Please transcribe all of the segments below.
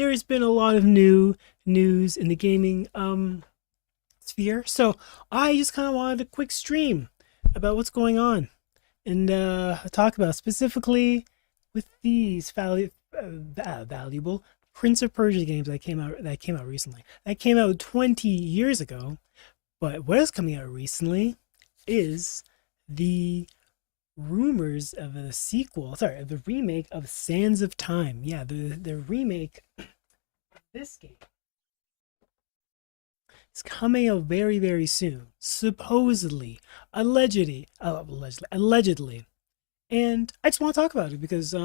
there's been a lot of new news in the gaming sphere. So I just kind of wanted a quick stream about what's going on and talk about specifically with these valuable Prince of Persia games that came out recently. That came out 20 years ago, but what is coming out recently is the rumors of a sequel, sorry, the remake of Sands of Time. Yeah, the remake of this game is coming out very, very soon. Supposedly, allegedly. And I just want to talk about it because a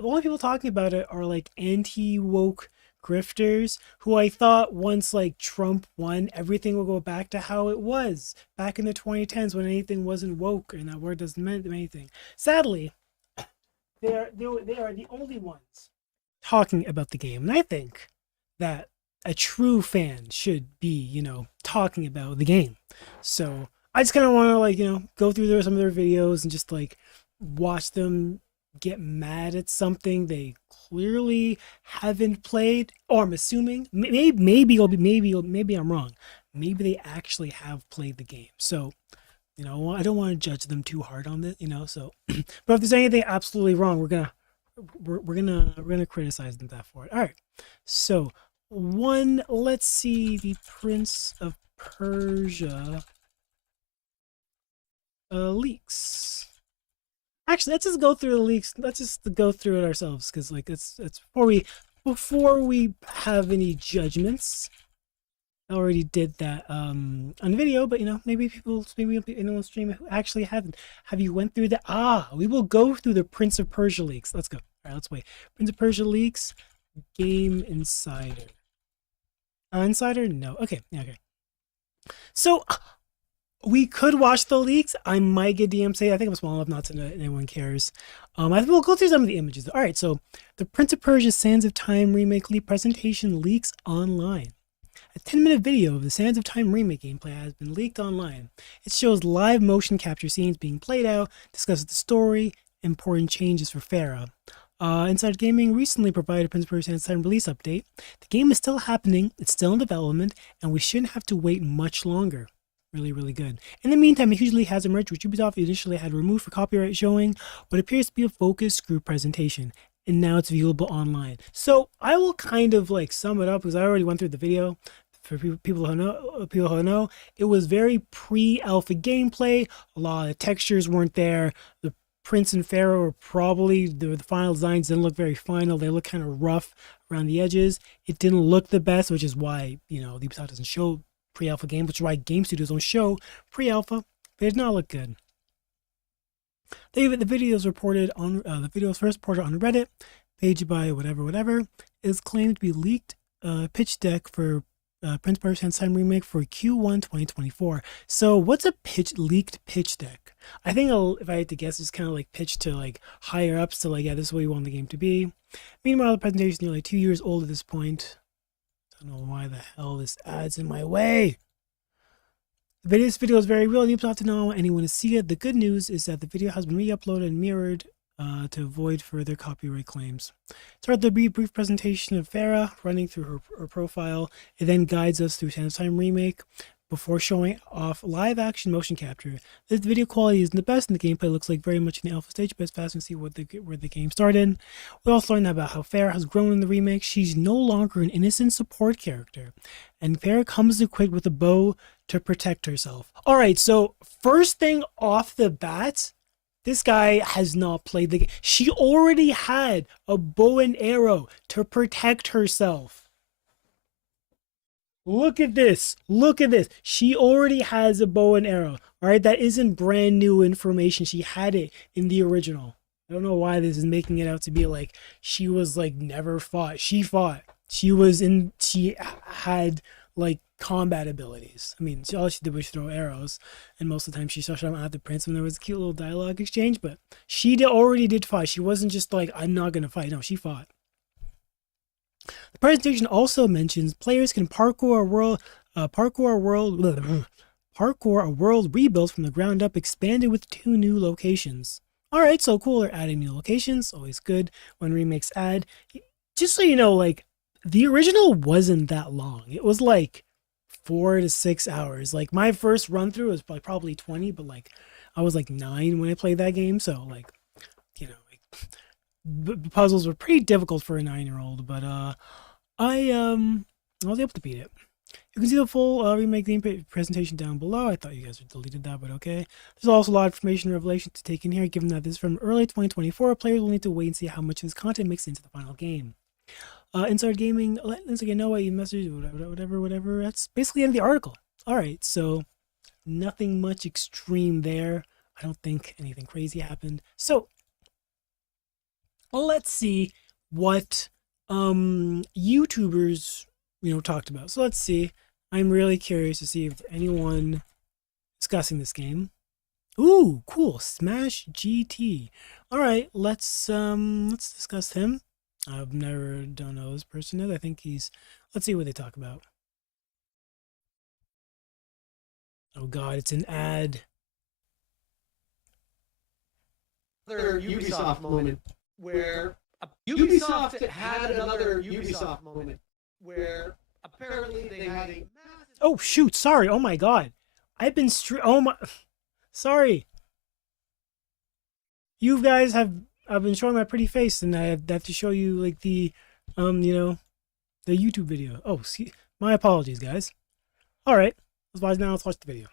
lot of people talking about it are like anti-woke grifters who I thought once like Trump won, everything will go back to how it was back in the 2010s when anything wasn't woke and that word doesn't mean anything. Sadly, they are the only ones talking about the game, and I think that a true fan should be, talking about the game. So I just kind of want to go through some of their videos and just like watch them get mad at something they clearly haven't played, or I'm assuming maybe I'm wrong. Maybe they actually have played the game. So I don't want to judge them too hard on this. So but if there's anything absolutely wrong, we're gonna criticize them for it. All right. So let's see the Prince of Persia leaks. Actually, let's just go through the leaks. Let's just go through it ourselves, because it's before we have any judgments. I already did that on video, but maybe anyone stream who actually haven't. Have you went through the we will go through the Prince of Persia leaks. Let's go. All right, let's wait. Prince of Persia leaks, Game Insider. Insider? No. Okay. Yeah, okay. So we could watch the leaks. I might get DM say I think I'm small enough not to know anyone cares. I think we'll go through some of the images. All right, so the Prince of Persia Sands of Time remake leak presentation leaks online. A 10-minute video of the Sands of Time remake gameplay has been leaked online. It shows live motion capture scenes being played out, discusses the story, important changes for Farah. Inside Gaming recently provided Prince of Persia Sands of Time release update. The game is still happening, it's still in development, and we shouldn't have to wait much longer. Really, really good. In the meantime, a huge leak has emerged, which Ubisoft initially had removed for copyright, showing what appears to be a focus group presentation, and now it's viewable online. So I will kind of like sum it up because I already went through the video. For people who know, it was very pre-alpha gameplay. A lot of the textures weren't there. The Prince and Pharaoh were probably the final designs didn't look very final. They look kind of rough around the edges. It didn't look the best, which is why the Ubisoft doesn't show pre-alpha games, which is why game studios don't show pre-alpha. They did not look good. The video was reported on the video was first reported on Reddit page by whatever is claimed to be leaked pitch deck for Prince of Persia Sands of Time remake for Q1 2024. So what's a leaked pitch deck? I think if I had to guess, it's kind of like pitched to like higher ups to like, yeah, this is what we want the game to be. Meanwhile, the presentation is nearly 2 years old at this point. Don't know why the hell this ad's in my way. This video is very real, and you have to know anyone to see it. The good news is that the video has been re-uploaded and mirrored to avoid further copyright claims. Start the brief presentation of Farah running through her profile. It then guides us through Sands of Time remake before showing off live action motion capture. The video quality isn't the best, and the gameplay looks like very much in the alpha stage, but it's fascinating to see where the game started. We also learned about how Farah has grown in the remake. She's no longer an innocent support character, and Farah comes equipped with a bow to protect herself. All right, so first thing off the bat, this guy has not played the game. She already had a bow and arrow to protect herself. Look at this. Look at this. She already has a bow and arrow. All right, that isn't brand new information. She had it in the original. I don't know why this is making it out to be like she was like never fought. She fought. She had like combat abilities. I mean, all she did was throw arrows, and most of the time she shot them at the prince when there was a cute little dialogue exchange, but she already did fight. She wasn't just like, I'm not gonna fight. No, she fought. The presentation also mentions players can parkour a world rebuilt from the ground up, expanded with 2 new locations. Alright, so cool, they're adding new locations, always good when remakes add. Just so you know, like, the original wasn't that long. It was like 4 to 6 hours. Like my first run through was like probably 20, but like I was like 9 when I played that game, so like like the puzzles were pretty difficult for a 9-year-old. But I was able to beat it. You can see the full remake gameplay presentation down below. I thought you guys had deleted that, but okay. There's also a lot of information and revelation to take in here, given that this is from early 2024. Players will need to wait and see how much of this content makes it into the final game. Inside Gaming, let's again know what you message, whatever. That's basically the end of the article. All right, so nothing much extreme there. I don't think anything crazy happened. So let's see what YouTubers talked about. So let's see. I'm really curious to see if anyone discussing this game. Ooh, cool. Smash GT. All right, let's discuss him. I've never don't know who this person is. I think he's. Let's see what they talk about. Oh God, it's an ad. Another Ubisoft moment where Ubisoft had another Ubisoft moment where apparently they had a massive. Oh shoot! Sorry. Oh my God, I've been Oh my. Sorry. You guys have. I've been showing my pretty face, and I have to show you like the the YouTube video. Oh, see, my apologies, guys. All right, let's watch the video.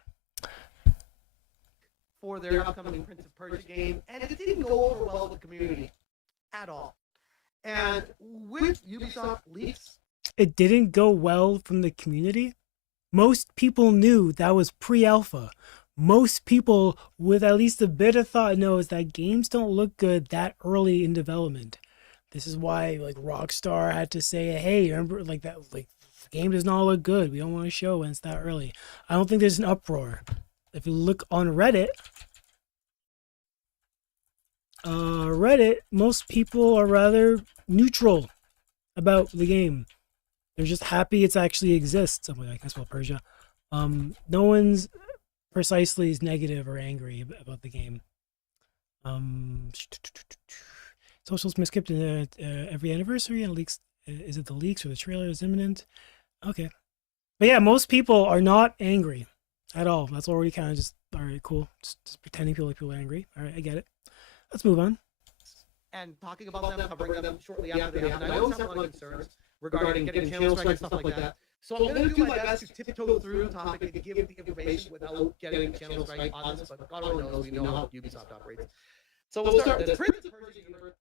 For their upcoming Prince of Persia game, and it didn't go over well with the community at all. And with Ubisoft leaks, it didn't go well from the community. Most people knew that was pre-alpha. Most people with at least a bit of thought knows that games don't look good that early in development. This is why like Rockstar had to say, hey, remember like that, like the game does not look good. We don't want to show when it's that early. I don't think there's an uproar. If you look on Reddit, most people are rather neutral about the game. They're just happy it actually exists. Something like that's Persia. No one's precisely is negative or angry about the game. Socials been skipped every anniversary and leaks. Is it the leaks or the trailer is imminent? Okay, but yeah, most people are not angry at all. That's already kind of just all right. Cool. Just pretending people are angry. All right, I get it. Let's move on. And talking about them, covering them shortly after they happened. I always have a lot of concerns regarding getting channel strike and stuff like that. So I'm going to do my best to tiptoe through the topic and give the information without getting channel strike on this, but God only knows we know how Ubisoft operates. So we'll start with this.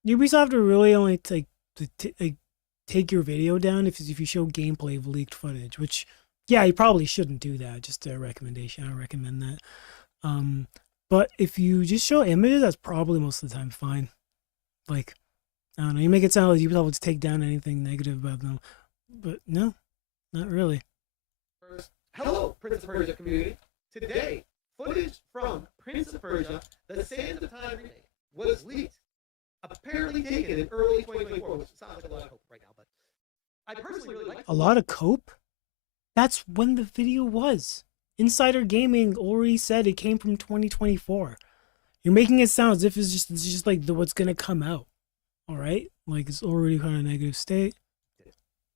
Ubisoft will really only take your video down if you show gameplay of leaked footage, which, yeah, you probably shouldn't do that. Just a recommendation. I don't recommend that. But if you just show images, that's probably most of the time fine. Like, I don't know, you make it sound like Ubisoft would take down anything negative about them, but no, not really. Hello, Prince of Persia community. Today, footage from Prince of Persia, the Sands of Time remake, was leaked. Apparently taken in early 2024, which sounds like a lot of hope right now, but I personally really like it. A lot of cope? That's when the video was. Insider Gaming already said it came from 2024. You're making it sound as if it's just like what's gonna come out. All right, like it's already kind of negative state.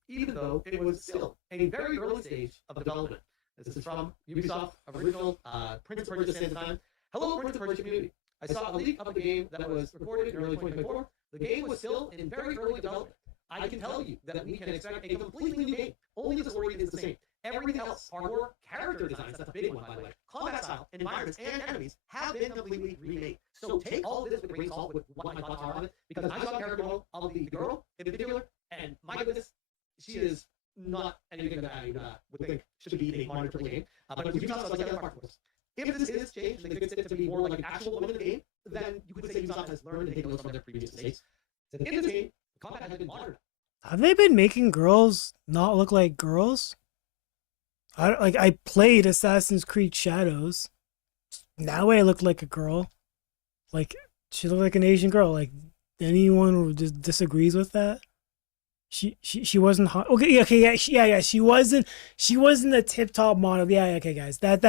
Even though it was still a very early stage of development. This is from Ubisoft original Prince of Persia: Sands of Time. Hello, Prince of Persia community. I saw a leak of a game that was recorded in early 2024. The game was still in very early development. I can tell you that we can expect a completely new game. Only the story is the same. Everything else, hardcore, character designs, that's a big one by the way, combat style, environments, and enemies have been completely remade. So take all of this with a grain of salt with what my thoughts are on it, because I saw the character model of the girl in particular, and my goodness, she is not anything that I would think should be a modern AAA game. But you talk about the other part of this. If this is changed and they fix it to be more like an actual woman in the game, then you could say Ubisoft has learned and taken notes from their previous mistakes. In this game, combat has been modern. Have they been making girls not look like girls? I played Assassin's Creed Shadows. Now I look like a girl. Like she looked like an Asian girl. Like anyone who just disagrees with that? She wasn't hot. Okay, yeah. She wasn't a tip top model. Yeah, okay, guys. That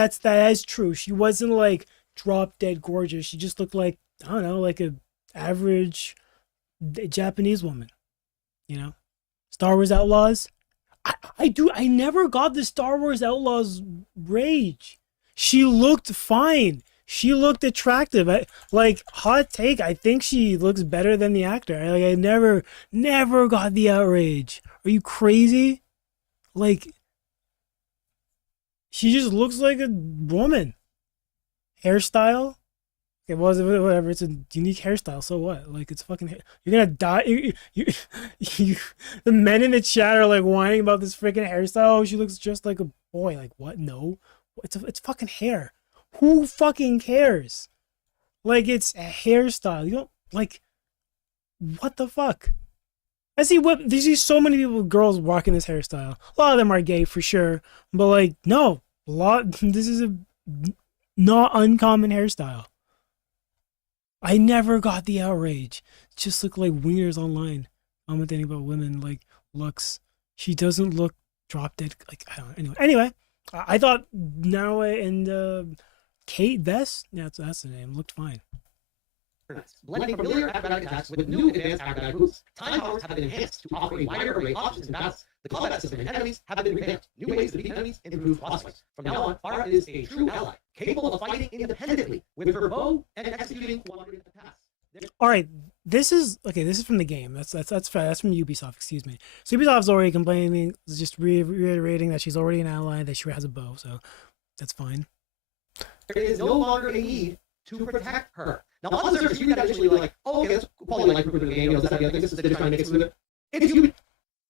is true. She wasn't like drop dead gorgeous. She just looked like, I don't know, like a average Japanese woman. You know, Star Wars Outlaws. I never got the Star Wars Outlaws rage. She looked fine. She looked attractive. Like hot take. I think she looks better than the actor. I never got the outrage. Are you crazy? Like she just looks like a woman. Hairstyle. It was whatever. It's a unique hairstyle. So what? Like it's fucking. You're gonna die. You, the men in the chat are like whining about this freaking hairstyle. Oh, she looks just like a boy. Like what? No, it's fucking hair. Who fucking cares? Like it's a hairstyle. You don't like. What the fuck? I see what. You see so many people, girls rocking this hairstyle. A lot of them are gay for sure, but like no, a lot. This is a not uncommon hairstyle. I never got the outrage. Just look like wieners online. Commenting about women like looks. She doesn't look drop dead. Like I don't know. Anyway, I thought Naoa and Kate Vess, yeah, that's the name, looked fine. Blending familiar acrobatic attacks with new advanced acrobatic moves. Time powers have been enhanced to offer a wider array of options in battles. The combat system and enemies have been revamped. New ways to defeat enemies and improve boss fights. From now on, Farah is a true ally, capable of fighting independently with her bow and executing coordinated attacks. All right, this is okay. This is from the game. That's fair. That's from Ubisoft. Excuse me. So Ubisoft's already complaining, just reiterating that she's already an ally, that she has a bow, so that's fine. There is no longer a need to protect her. Now, on the surface, you could actually be like, oh, okay, that's quality life improvement in the game. This, that, the other thing. This is they're trying to make it smoother. It's Ubisoft.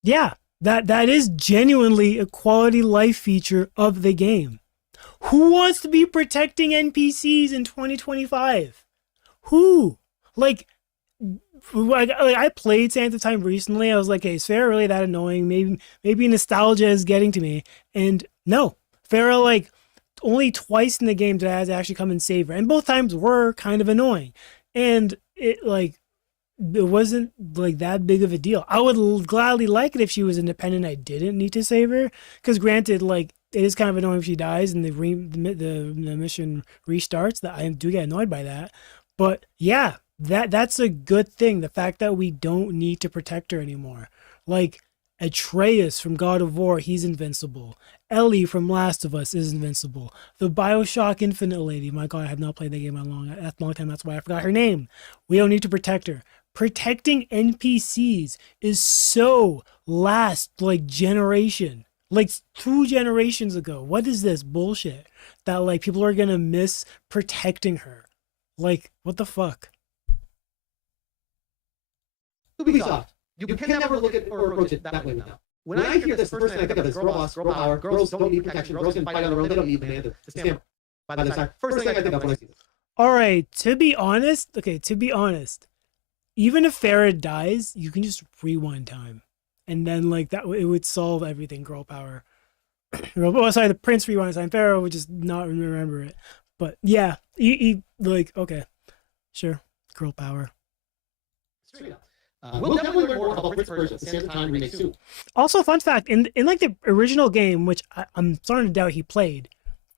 Yeah, that is genuinely a quality life feature of the game. Who wants to be protecting NPCs in 2025? Who? Like I played Sands of Time recently. I was like, hey, is Farah really that annoying? Maybe nostalgia is getting to me. And no, Farah, like, only twice in the game did I have to actually come and save her. And both times were kind of annoying. And it wasn't like that big of a deal. I would gladly like it if she was independent. I didn't need to save her. Because granted, like, it is kind of annoying if she dies and the mission restarts. That I do get annoyed by that. But yeah, that's a good thing. The fact that we don't need to protect her anymore. Like Atreus from God of War, he's invincible. Ellie from Last of Us is invincible. The BioShock Infinite lady, my god, I have not played that game in a long time. That's why I forgot her name. We don't need to protect her. Protecting NPCs is so last like generation. Like 2 generations ago. What is this bullshit? That like people are gonna miss protecting her. Like, what the fuck? Ubisoft. You can never look at or approach it that way now. When I hear this, first thing I think of is girl boss, girl power, girls don't need protection, girls can fight on their own, they don't need man to stand by their side. First thing I think of when I see this. Alright, to be honest, even if Farah dies, you can just rewind time. And then like that it would solve everything, girl power. The Prince rewind time, Farah would just not remember it. But yeah, like, okay, sure, girl power. Straight up. We'll definitely learn more about Prince of Persia, the Sands of Time remake soon. Also, fun fact, in like the original game, which I'm starting to doubt he played,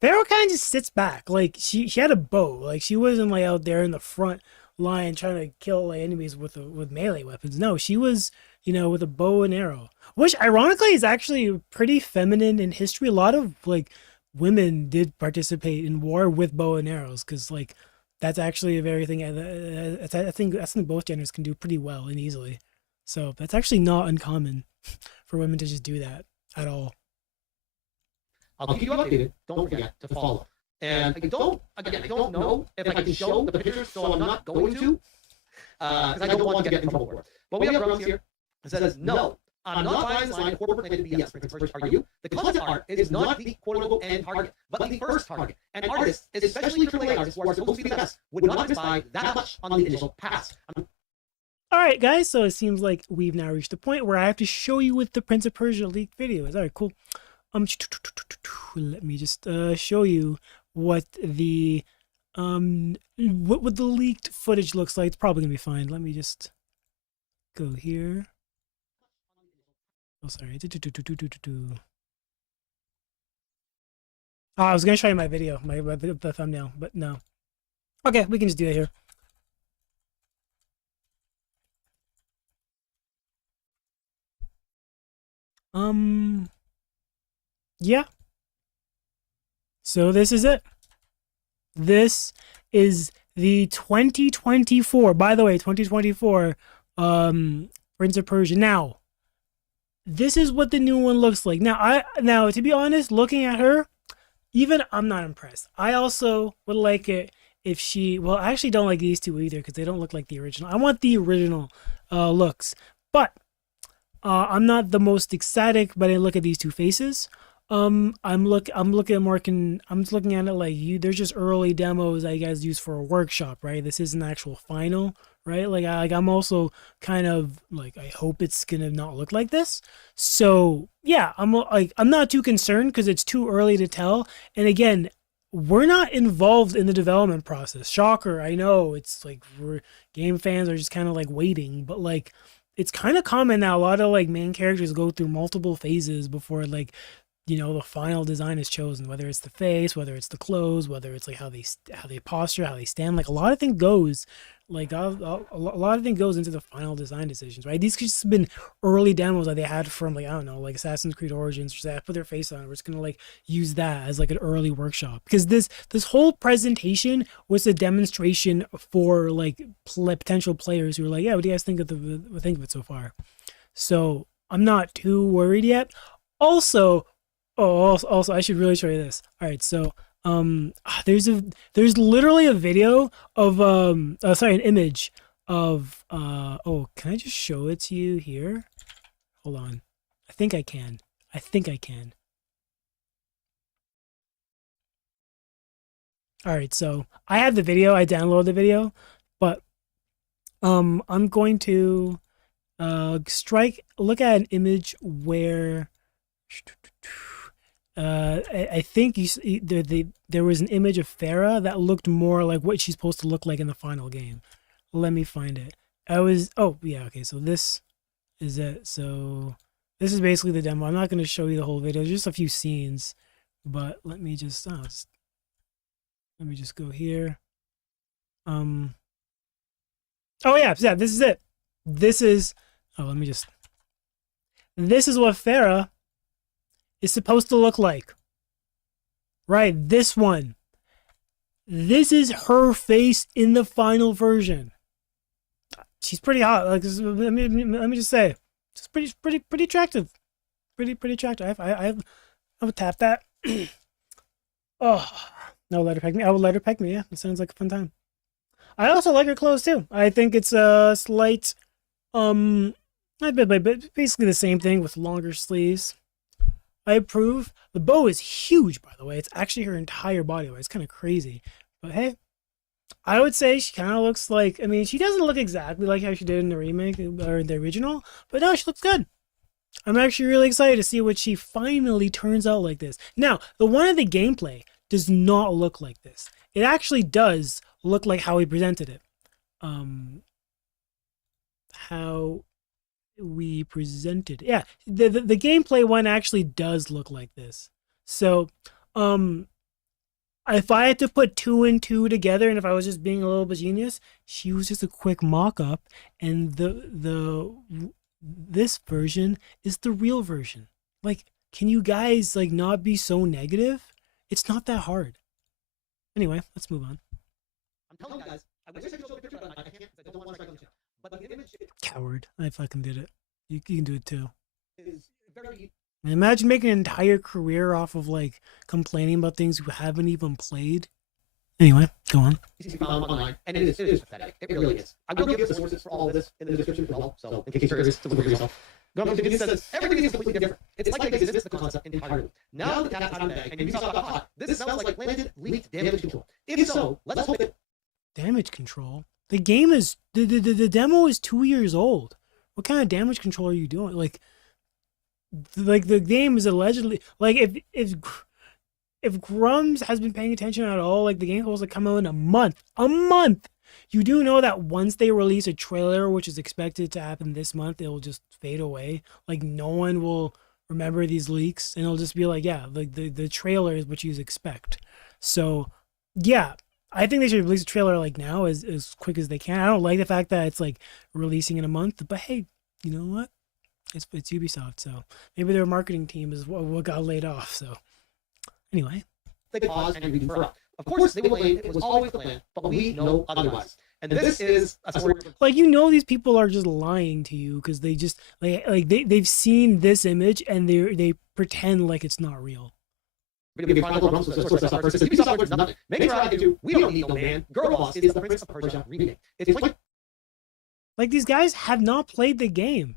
Pharaoh kind of just sits back. Like she had a bow. Like she wasn't like out there in the front line trying to kill like enemies with melee weapons. No, she was, with a bow and arrow. Which ironically is actually pretty feminine in history. A lot of like women did participate in war with bow and arrows because like that's actually a very thing. I think that's something both genders can do pretty well and easily. So that's actually not uncommon for women to just do that at all. I'll keep you updated. Don't forget to follow. And I don't know if I can show the pictures, so I'm not going to, because I don't want to get in trouble for it. But we have Grumps here. It says, no, I'm not buying this line of corporate-related BS. Prince of Persia, are you? The concept art is not the quote-unquote end target, but the first target. And artists, especially AAA artists who are supposed to be the best, would not buy that much on the initial pass. All right, guys, so it seems like we've now reached a point where I have to show you what the Prince of Persia leaked video is. All right, cool. Let me just show you what the what the leaked footage looks like. It's probably gonna be fine. Let me just go here. Oh, sorry. Oh, I was gonna show you my video, the thumbnail, but no. Okay, we can just do it here. Um, yeah. So this is it. This is the 2024. By the way, 2024 Prince of Persia. Now, this is what the new one looks like. Now to be honest, looking at her, even I'm not impressed. I also would like it if she, well, I actually don't like these two either because they don't look like the original. I want the original looks. But I'm not the most ecstatic, but I look at these two faces. I'm looking at I'm just looking at it like you. There's just early demos I guys use for a workshop, right? This isn't actual final, right? I'm also kind of like I hope it's gonna not look like this. So yeah, I'm not too concerned because it's too early to tell. And again, we're not involved in the development process. Shocker, I know. It's like game fans are just kind of like waiting, but like it's kind of common now. A lot of like main characters go through multiple phases before like the final design is chosen, whether it's the face, whether it's the clothes, whether it's like how they posture, how they stand. Like a lot of things goes like a lot of things goes into the final design decisions, right? These could just have been early demos that they had from like I don't know, like Assassin's Creed Origins, or they put their face on it. We're just gonna like use that as like an early workshop because this whole presentation was a demonstration for like potential players who were like, yeah, what do you guys think of it so far? So I'm not too worried yet. Also, also, I should really show you this. All right, so there's literally a video of sorry, an image of oh, can I just show it to you here? Hold on. I think I can. I think I can. All right, so I have the video. I downloaded the video, but I'm going to strike look at an image where I think there was an image of Farah that looked more like what she's supposed to look like in the final game. Let me find it. Oh yeah, okay, so this is it. So this is basically the demo. I'm not going to show you the whole video, just a few scenes, but let me just go here. Um, oh yeah, this is it. This is, oh, this is what Farah is supposed to look like. Right, this one. This is her face in the final version. She's pretty hot. Like, let me just say, she's pretty attractive. Pretty attractive. I would tap that. Oh, no, let her peck me. I would let her peck me. Yeah, it sounds like a fun time. I also like her clothes too. I think it's a slight, but basically the same thing with longer sleeves. I approve. The bow is huge, by the way. It's actually her entire body weight. It's kind of crazy. But hey, I would say she kind of looks like, I mean, she doesn't look exactly like how she did in the remake or the original, but no, she looks good. I'm actually really excited to see what she finally turns out like this. Now, the one in the gameplay does not look like this. It actually does look like how he presented it. How we presented. Yeah, the gameplay one actually does look like this. So, if I had to put two and two together, and if I was just being a little bit genius, she was just a quick mock-up, and this version is the real version. Like, can you guys like not be so negative? It's not that hard. Anyway, let's move on. I'm telling you guys, I wish I could show the picture, but I can't because I don't want to strike on the channel. But the image Coward. I fucking did it. You can do it too. is very. Imagine making an entire career off of like complaining about things you haven't even played. Anyway, go on. Easy to be found online, and it is pathetic. It really is. I will give the sources for all of this in the description as well, so in case you're curious to look for yourself. Government says everything is completely different. It's like they exist the concept entirely. Now the cat's out of the bag, and Ubisoft got caught. This smells like planted, leaked damage control. If so, let's hope it. Damage control. The game is the demo is 2 years old. What kind of damage control are you doing? Like the game is allegedly like if Grums has been paying attention at all, like the game supposed to come out in a month. A month. You do know that once they release a trailer, which is expected to happen this month, it will just fade away. Like no one will remember these leaks, and it'll just be like, yeah, like the trailer is what you expect. So, yeah, I think they should release a trailer like now as quick as they can. I don't like the fact that it's like releasing in a month, but hey, you know what? It's Ubisoft, so maybe their marketing team is what got laid off. So anyway, they pause and reconfirm. Of course, they will claim it was always the plan, but we know otherwise. And this is a story. like these people are just lying to you because they just they've seen this image and they pretend like it's not real. Video game Chronicle Rumbles source versus Ubisoft learns nothing. Make sure I can do. We don't need no man. Girl Boss is the Prince of Persia remake. It's like these guys have not played the game.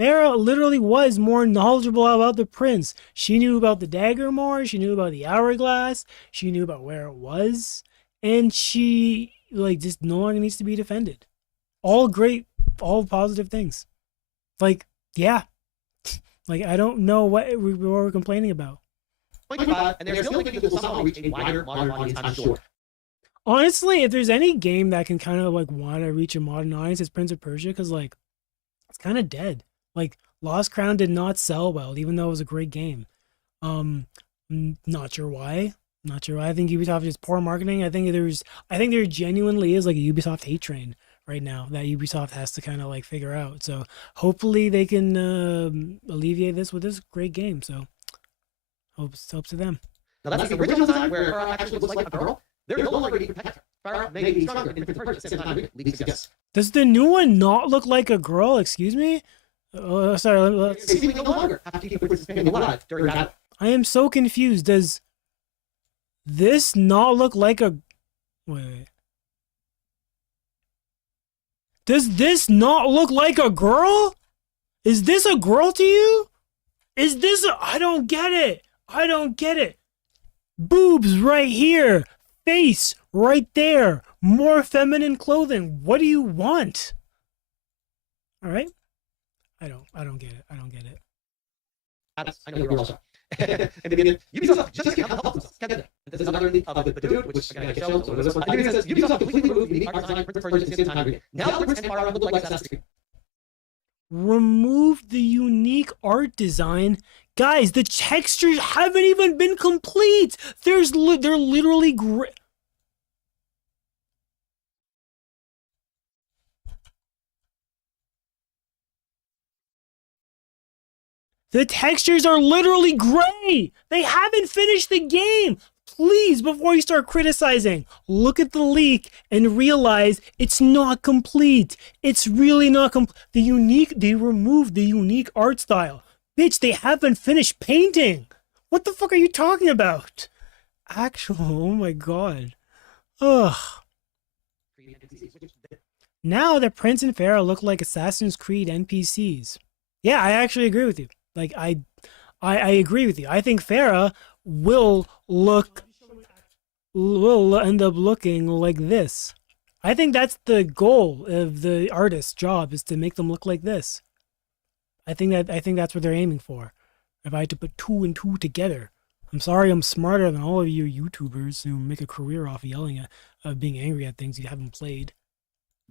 Farah literally was more knowledgeable about the prince. She knew about the dagger more. She knew about the hourglass. She knew about where it was, and she just no longer needs to be defended. All great, all positive things. Like yeah, like I don't know what we're complaining about. And they're still thinking this will somehow reach a wider modern audience, I'm sure. Honestly, if there's any game that can kind of want to reach a modern audience, it's Prince of Persia, because it's kind of dead. Lost Crown did not sell well, even though it was a great game. Not sure why. Not sure why. I think Ubisoft is poor marketing. I think there genuinely is a Ubisoft hate train right now that Ubisoft has to kind of figure out. So hopefully they can alleviate this with this great game. So hopes to them. Now that's the original design where Farah actually looks like a girl. There no longer need to protect her. Farah may be stronger in Prince of Persia at the same time. League suggests. Does the new one not look like a girl? Excuse me. Sorry. Let's. They seemingly no longer have to keep the prince's family alive during battle. I am so confused. Does this not look like a? Wait. Does this not look like a girl? Is this a girl to you? Is this a? I don't get it. I don't get it. Boobs right here. Face right there. More feminine clothing. What do you want? All right. I don't get it. I don't get it. I know you're also. And the Ubisoft just can't help themselves. Can't get it. This is another leak of the dude, which again I can show. So this one. Ubisoft says Ubisoft completely removed the unique art design Prince of Persia at the same time. Now the Prince and Farah look like Assassin's Creed. Remove the unique art design. Guys, the textures haven't even been complete. They're literally great. The textures are literally gray. They haven't finished the game. Please, before you start criticizing, look at the leak and realize it's not complete. It's really not complete. They removed the unique art style. Bitch, they haven't finished painting. What the fuck are you talking about? Oh my god. Ugh. Now the Prince and Farah look like Assassin's Creed NPCs. Yeah, I actually agree with you. I agree with you. I think Farah will end up looking like this. I think that's the goal of the artist's job, is to make them look like this. I think that's what they're aiming for. If I had to put 2 and 2 together. I'm sorry I'm smarter than all of you YouTubers who make a career off yelling at being angry at things you haven't played.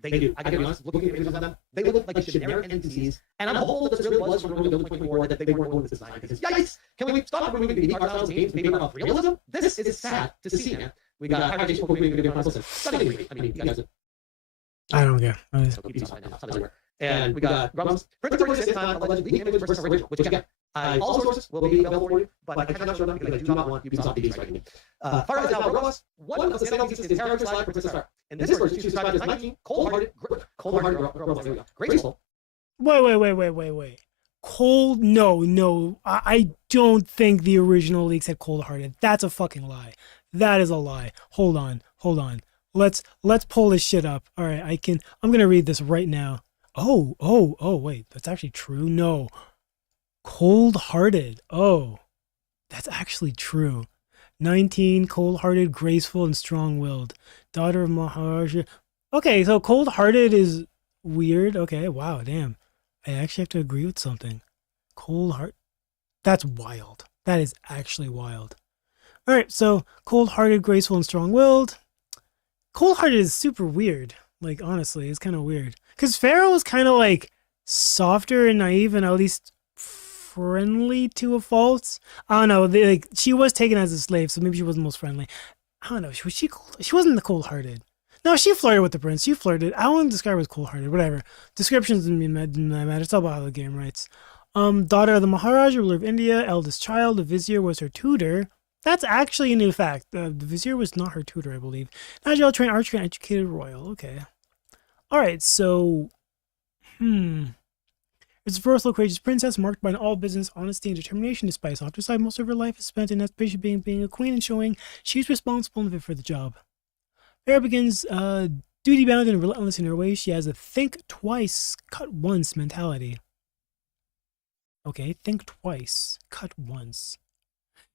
They do. I gotta be honest, looking at images of them, they look like generic NPCs, and I'm hopeful that this really was from early 2024 that they weren't going with this design. Because yikes! Can we stop removing the unique art styles of games in favor of realism? This is sad to see, man. We got high rating for video consoles. Stunning. I mean, you guys. I don't care. And we got Grumps. Prince of Persia at the time allegedly leaked image versus original, which again, all sources will be available for you, but I cannot show them because I do not want Ubisoft to be striking me. Farah is now Robots. One of the standout pieces is character design for Princess Farah. In this version, she described as 19, cold-hearted, Robots. There we go. Graceful. Wait. Cold? No. I don't think the original leak said cold-hearted. That's a fucking lie. That is a lie. Hold on. Let's pull this shit up. All right, I'm gonna read this right now. Oh, wait, that's actually true? No. Cold-hearted. Oh, that's actually true. 19, cold-hearted, graceful, and strong-willed. Daughter of Maharaja. Okay, so cold-hearted is weird. Okay, wow, damn. I actually have to agree with something. Cold-hearted. That's wild. That is actually wild. All right, so cold-hearted, graceful, and strong-willed. Cold-hearted is super weird. Honestly, it's kind of weird. Because Farah was kind of softer and naive and at least friendly to a fault. I don't know. She was taken as a slave, so maybe she wasn't most friendly. I don't know. Was she cold? She wasn't the cold-hearted. No, she flirted with the prince. She flirted. I wouldn't describe her as cold-hearted. Whatever. Descriptions didn't matter. It's all about how the game writes. Daughter of the Maharaja, ruler of India, eldest child. The vizier was her tutor. That's actually a new fact. The vizier was not her tutor, I believe. Nigel trained archer and educated royal. Okay. All right. So, it's a versatile, courageous princess marked by an all-business honesty and determination. Despite softer side, most of her life is spent in anticipation being a queen and showing she's responsible and fit for the job. Farah begins duty-bound and relentless in her ways. She has a think twice, cut once mentality. Okay, think twice, cut once.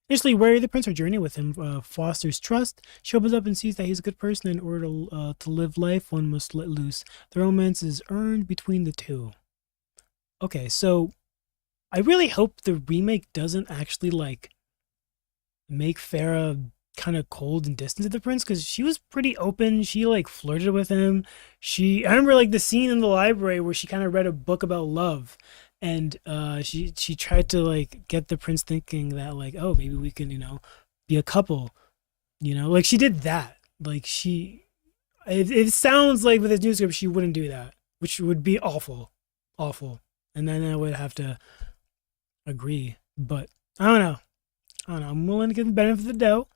Initially wary of the prince, her journey with him fosters trust. She opens up and sees that he's a good person. In order to live life, one must let loose. The romance is earned between the two. Okay, so I really hope the remake doesn't actually like make Farah kind of cold and distant to the prince, because she was pretty open. She like flirted with him. I remember like the scene in the library where she kind of read a book about love, and she tried to like get the prince thinking that like, oh, maybe we can, be a couple, like she did that. Like it sounds like with this new script she wouldn't do that, which would be awful, and then I would have to agree. But I don't know. I'm willing to give the benefit of the doubt.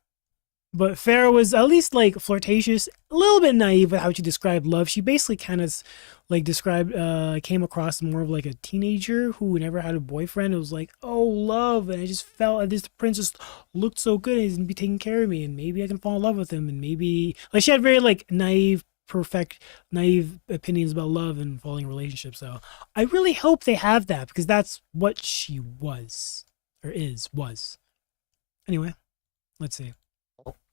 But Farah was at least like flirtatious, a little bit naive with how she described love. She basically kind of like came across more of like a teenager who never had a boyfriend. It was like, oh, love. And I just felt like this prince just looked so good and he's gonna be taking care of me. And maybe I can fall in love with him. And maybe like she had very like naive opinions about love and falling in relationships. So I really hope they have that, because that's what she was. Anyway, let's see.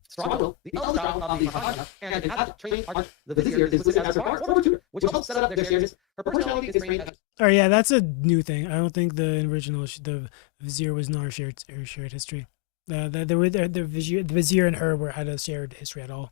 Strong, the eldest child of the Maharaja, and an adept trained archer. The vizier is listed as her guard or tutor, which helps set up their shared. Her personality is framed as. Oh yeah, that's a new thing. I don't think the original the vizier was not her shared history. The vizier and her had a shared history at all.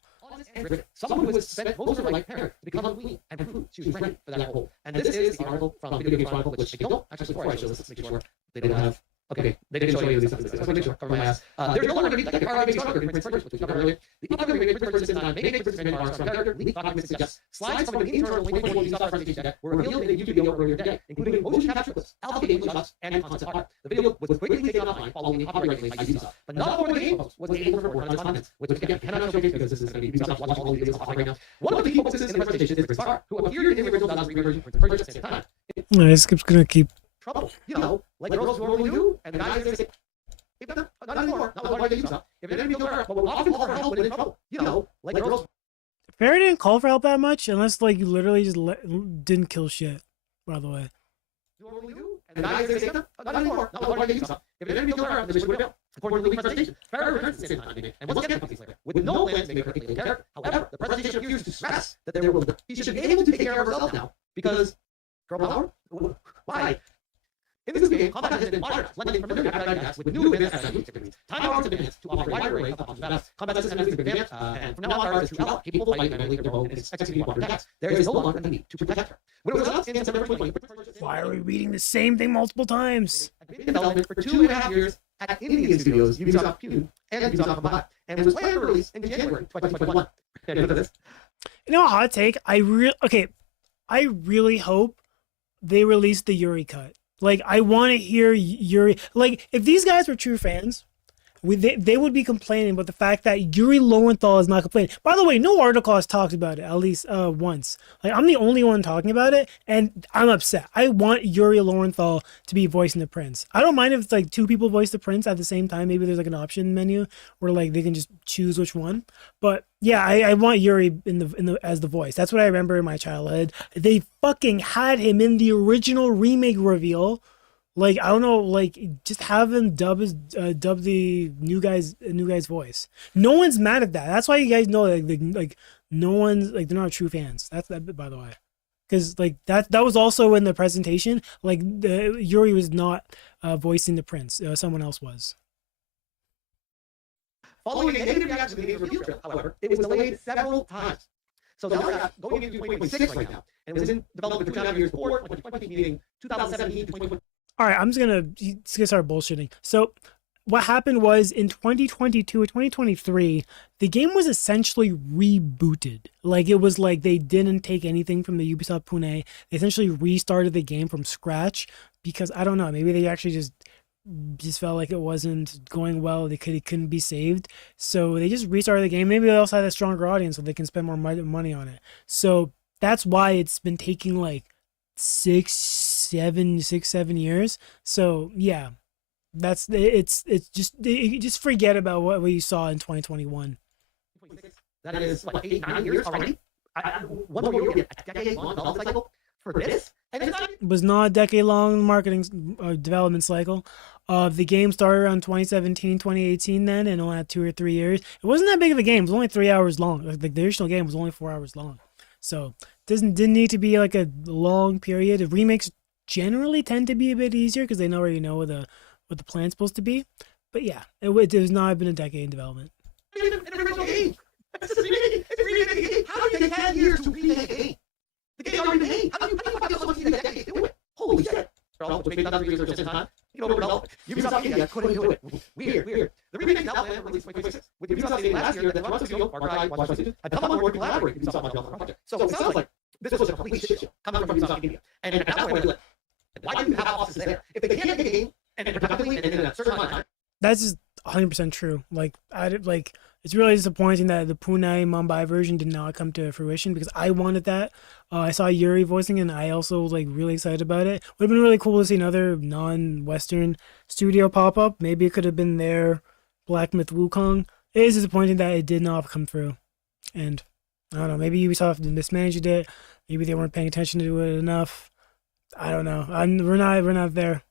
Someone who has spent most of her life preparing to become a queen and proved she was ready for that role. And this is the article from Video Games Chronicle, which I don't actually, before I show this, let's make sure they don't have. Okay, they didn't show you these things. I just want to make sure, cover my ass. There's no longer going to be like a card-based stronger in Prince of Persia, which we covered earlier. The upcoming Prince of Persia system may make Prince of Persia from character, leaked documents suggest slides from an internal 2021 Ubisoft presentation deck were revealed in a YouTube video earlier today, including motion capture clips, alpha gameplay shots, and concept art. The video was quickly taken offline following a copyright claim by Ubisoft, but not before the game host was able to report on its contents, which again cannot showcase because this is going to be Ubisoft watching all the videos offline right now. One of the key focuses in the presentation is Chris Barr, who appeared in the original 2003 version of Prince of Persia at the same time. Nice, it's gonna keep trouble, like girls normally do, and guys they say, not anymore, not why they use them. If an enemy killed her, but will often call for help when in trouble, like girls. Farah didn't call for help that much, unless like you literally just didn't kill shit. By the way, normally do, and guys they say, not anymore, not why they use them. If an enemy killed her, the mission would have failed. According to the presentation, Farah returns at the same time, and once again comes later, with no plans to make her a main character. However, the presentation appears to stress that there will she should be able to take care of herself now, because girl power? Why? In this game, combat has been modernized, blending familiar combat attacks with new advanced strategies techniques. Time hours have been enhanced to offer a wider array of options battles. Combat system has been advanced, and from now on, Farah is a true ally, capable of fighting manually with their bow and is executing modern attacks. There is no longer a need to protect her. When it was announced in September 2020, why are we reading the same thing multiple times? Had been in development for 2.5 years at Indian studios, Ubisoft Q and Ubisoft Mobile, and was planned for release in January 2021. Hot take. I really hope they release the Yuri cut. Like, I want to hear Yuri. Like, if these guys were true fans, they would be complaining about the fact that Yuri Lowenthal is not complaining. By the way, no article has talked about it, at least once. Like, I'm the only one talking about it, and I'm upset. I want Yuri Lowenthal to be voicing the prince. I don't mind if it's like two people voice the prince at the same time. Maybe there's like an option menu where like they can just choose which one. But yeah, I want Yuri in the as the voice. That's what I remember in my childhood. They fucking had him in the original remake reveal. Like, I don't know, like, just have him dub the new guy's voice. No one's mad at that. That's why you guys know, like no one's, like, they're not true fans. That's that, by the way. Because, like, that was also in the presentation. Like, Yuri was not voicing the prince. Someone else was. Following a negative reaction to the game's review trip, however, it was delayed several times. So now we're going into 2026 right now. And it was in development for 2.5 years before 2020, meaning 2017 to 2020. All right, I'm just gonna start bullshitting. So what happened was in 2022 or 2023, the game was essentially rebooted. Like, it was like they didn't take anything from the Ubisoft Pune. They essentially restarted the game from scratch because I don't know, maybe they actually just felt like it wasn't going well. It couldn't be saved, so they just restarted the game. Maybe they also had a stronger audience, so they can spend more money on it. So that's why it's been taking like 6, 7 years. So yeah, that's it's just forget about what we saw in 2021. That is like 8, 9 years already. One more year, a decade-long development cycle for this, and it's not. It was not a decade-long marketing development cycle. The game started around 2017, 2018 then, and only had 2 or 3 years. It wasn't that big of a game. It was only 3 hours long. Like the original game was only 4 hours long. So didn't need to be like a long period. The remakes generally tend to be a bit easier because they already know what the plan's supposed to be. But yeah, it has not been a decade in development. An original game. It's a remake. It's remaking a game. How do you take 10 years to remake a game? The game already made. How do you fuck up someone in a decade to do it? Holy shit. Well, which made 3 years ago just in time. You know, development. Ubisoft India couldn't do it. Weird. The remake is now planned for release 2026. With Ubisoft stating last year that Toronto Studio, Far Cry, Watch Dogs 2 had come on board to collaborate with Ubisoft on the development project. So it sounds like this was a complete shit show coming from Ubisoft India. And at that point, why do you have offices there? If they can't make a game and productively and in a certain amount of time. That's just 100% true. It's really disappointing that the Pune Mumbai version did not come to fruition because I wanted that. I saw Yuri voicing it, and I also was like really excited about it. Would have been really cool to see another non-Western studio pop up. Maybe it could have been their Black Myth Wukong. It is disappointing that it did not come through, and I don't know. Maybe Ubisoft mismanaged it. Maybe they weren't paying attention to it enough. I don't know. We're not there.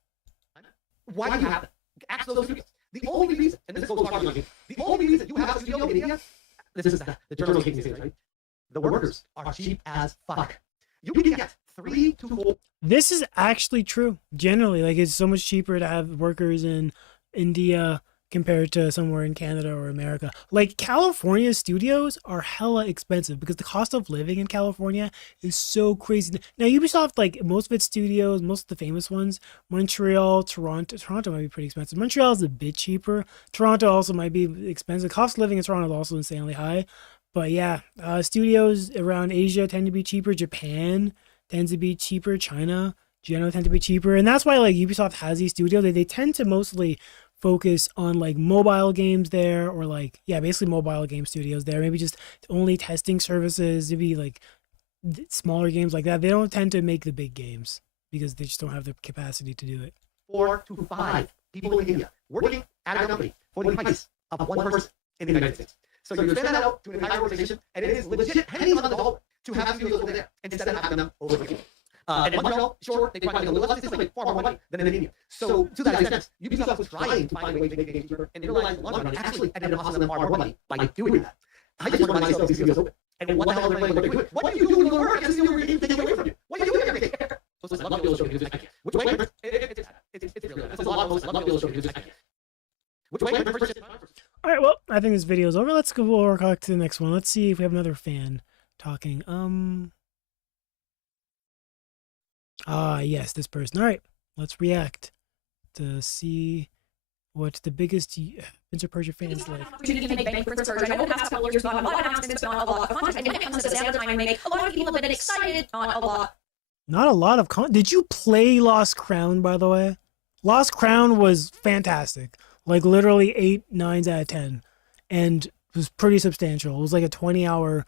Why do you have it? Ask those studios. The only reason, and this goes far beyond you, the only reason you have a studio in India, this is the journal king series, right? The workers are cheap as fuck. You can get 3 to 4. This is actually true. Generally, like it's so much cheaper to have workers in India compared to somewhere in Canada or America. Like California studios are hella expensive because the cost of living in California is so crazy. Now Ubisoft, like most of its studios, most of the famous ones, Montreal, Toronto might be pretty expensive. Montreal is a bit cheaper. Toronto also might be expensive. Cost of living in Toronto is also insanely high. But yeah, studios around Asia tend to be cheaper. Japan tends to be cheaper. China generally tend to be cheaper. And that's why like Ubisoft has these studios. They tend to mostly focus on like mobile games there, or like basically mobile game studios there, maybe just only testing services, maybe like smaller games like that. They don't tend to make the big games because they just don't have the capacity to do it. 4 to 5 people in India working at a company for the price of one person in the United States. So you expand that out to an entire organization, and it is legit pennies on the dollar to have studios over there instead of having them over here. And in Montreal, sure, they probably make a little less, far more money than in India. So to that extent, Ubisoft was trying to find a way to make the game cheaper, and they realized in the long run, it actually ended up costing them far more money by doing that. I just wonder why they still have these studios open. And what the hell are they playing when they're doing? What do you do when you work and steal your game taken away from you? What do you do every day? So listen, I love to be able to show you this. I can't. Which way? It's really, that's a lot of most. I love to be able to show you this. I can't. Which way? All right, well, I think this video is over. Let's go over to the next one. Let's see if we have another fan talking. Yes, this person. All right, let's react to see what the biggest Prince of Persia fans like. Opportunity to make bank for Prince of Persia. I know the past couple of years got a lot of announcements, not a lot of content. And when it comes to the Zelda time, I make a lot of people have been excited, not a lot. Not a lot of content. Did you play Lost Crown, by the way? Lost Crown was fantastic. Like literally 8 9s out of 10, and it was pretty substantial. It was like a 20-hour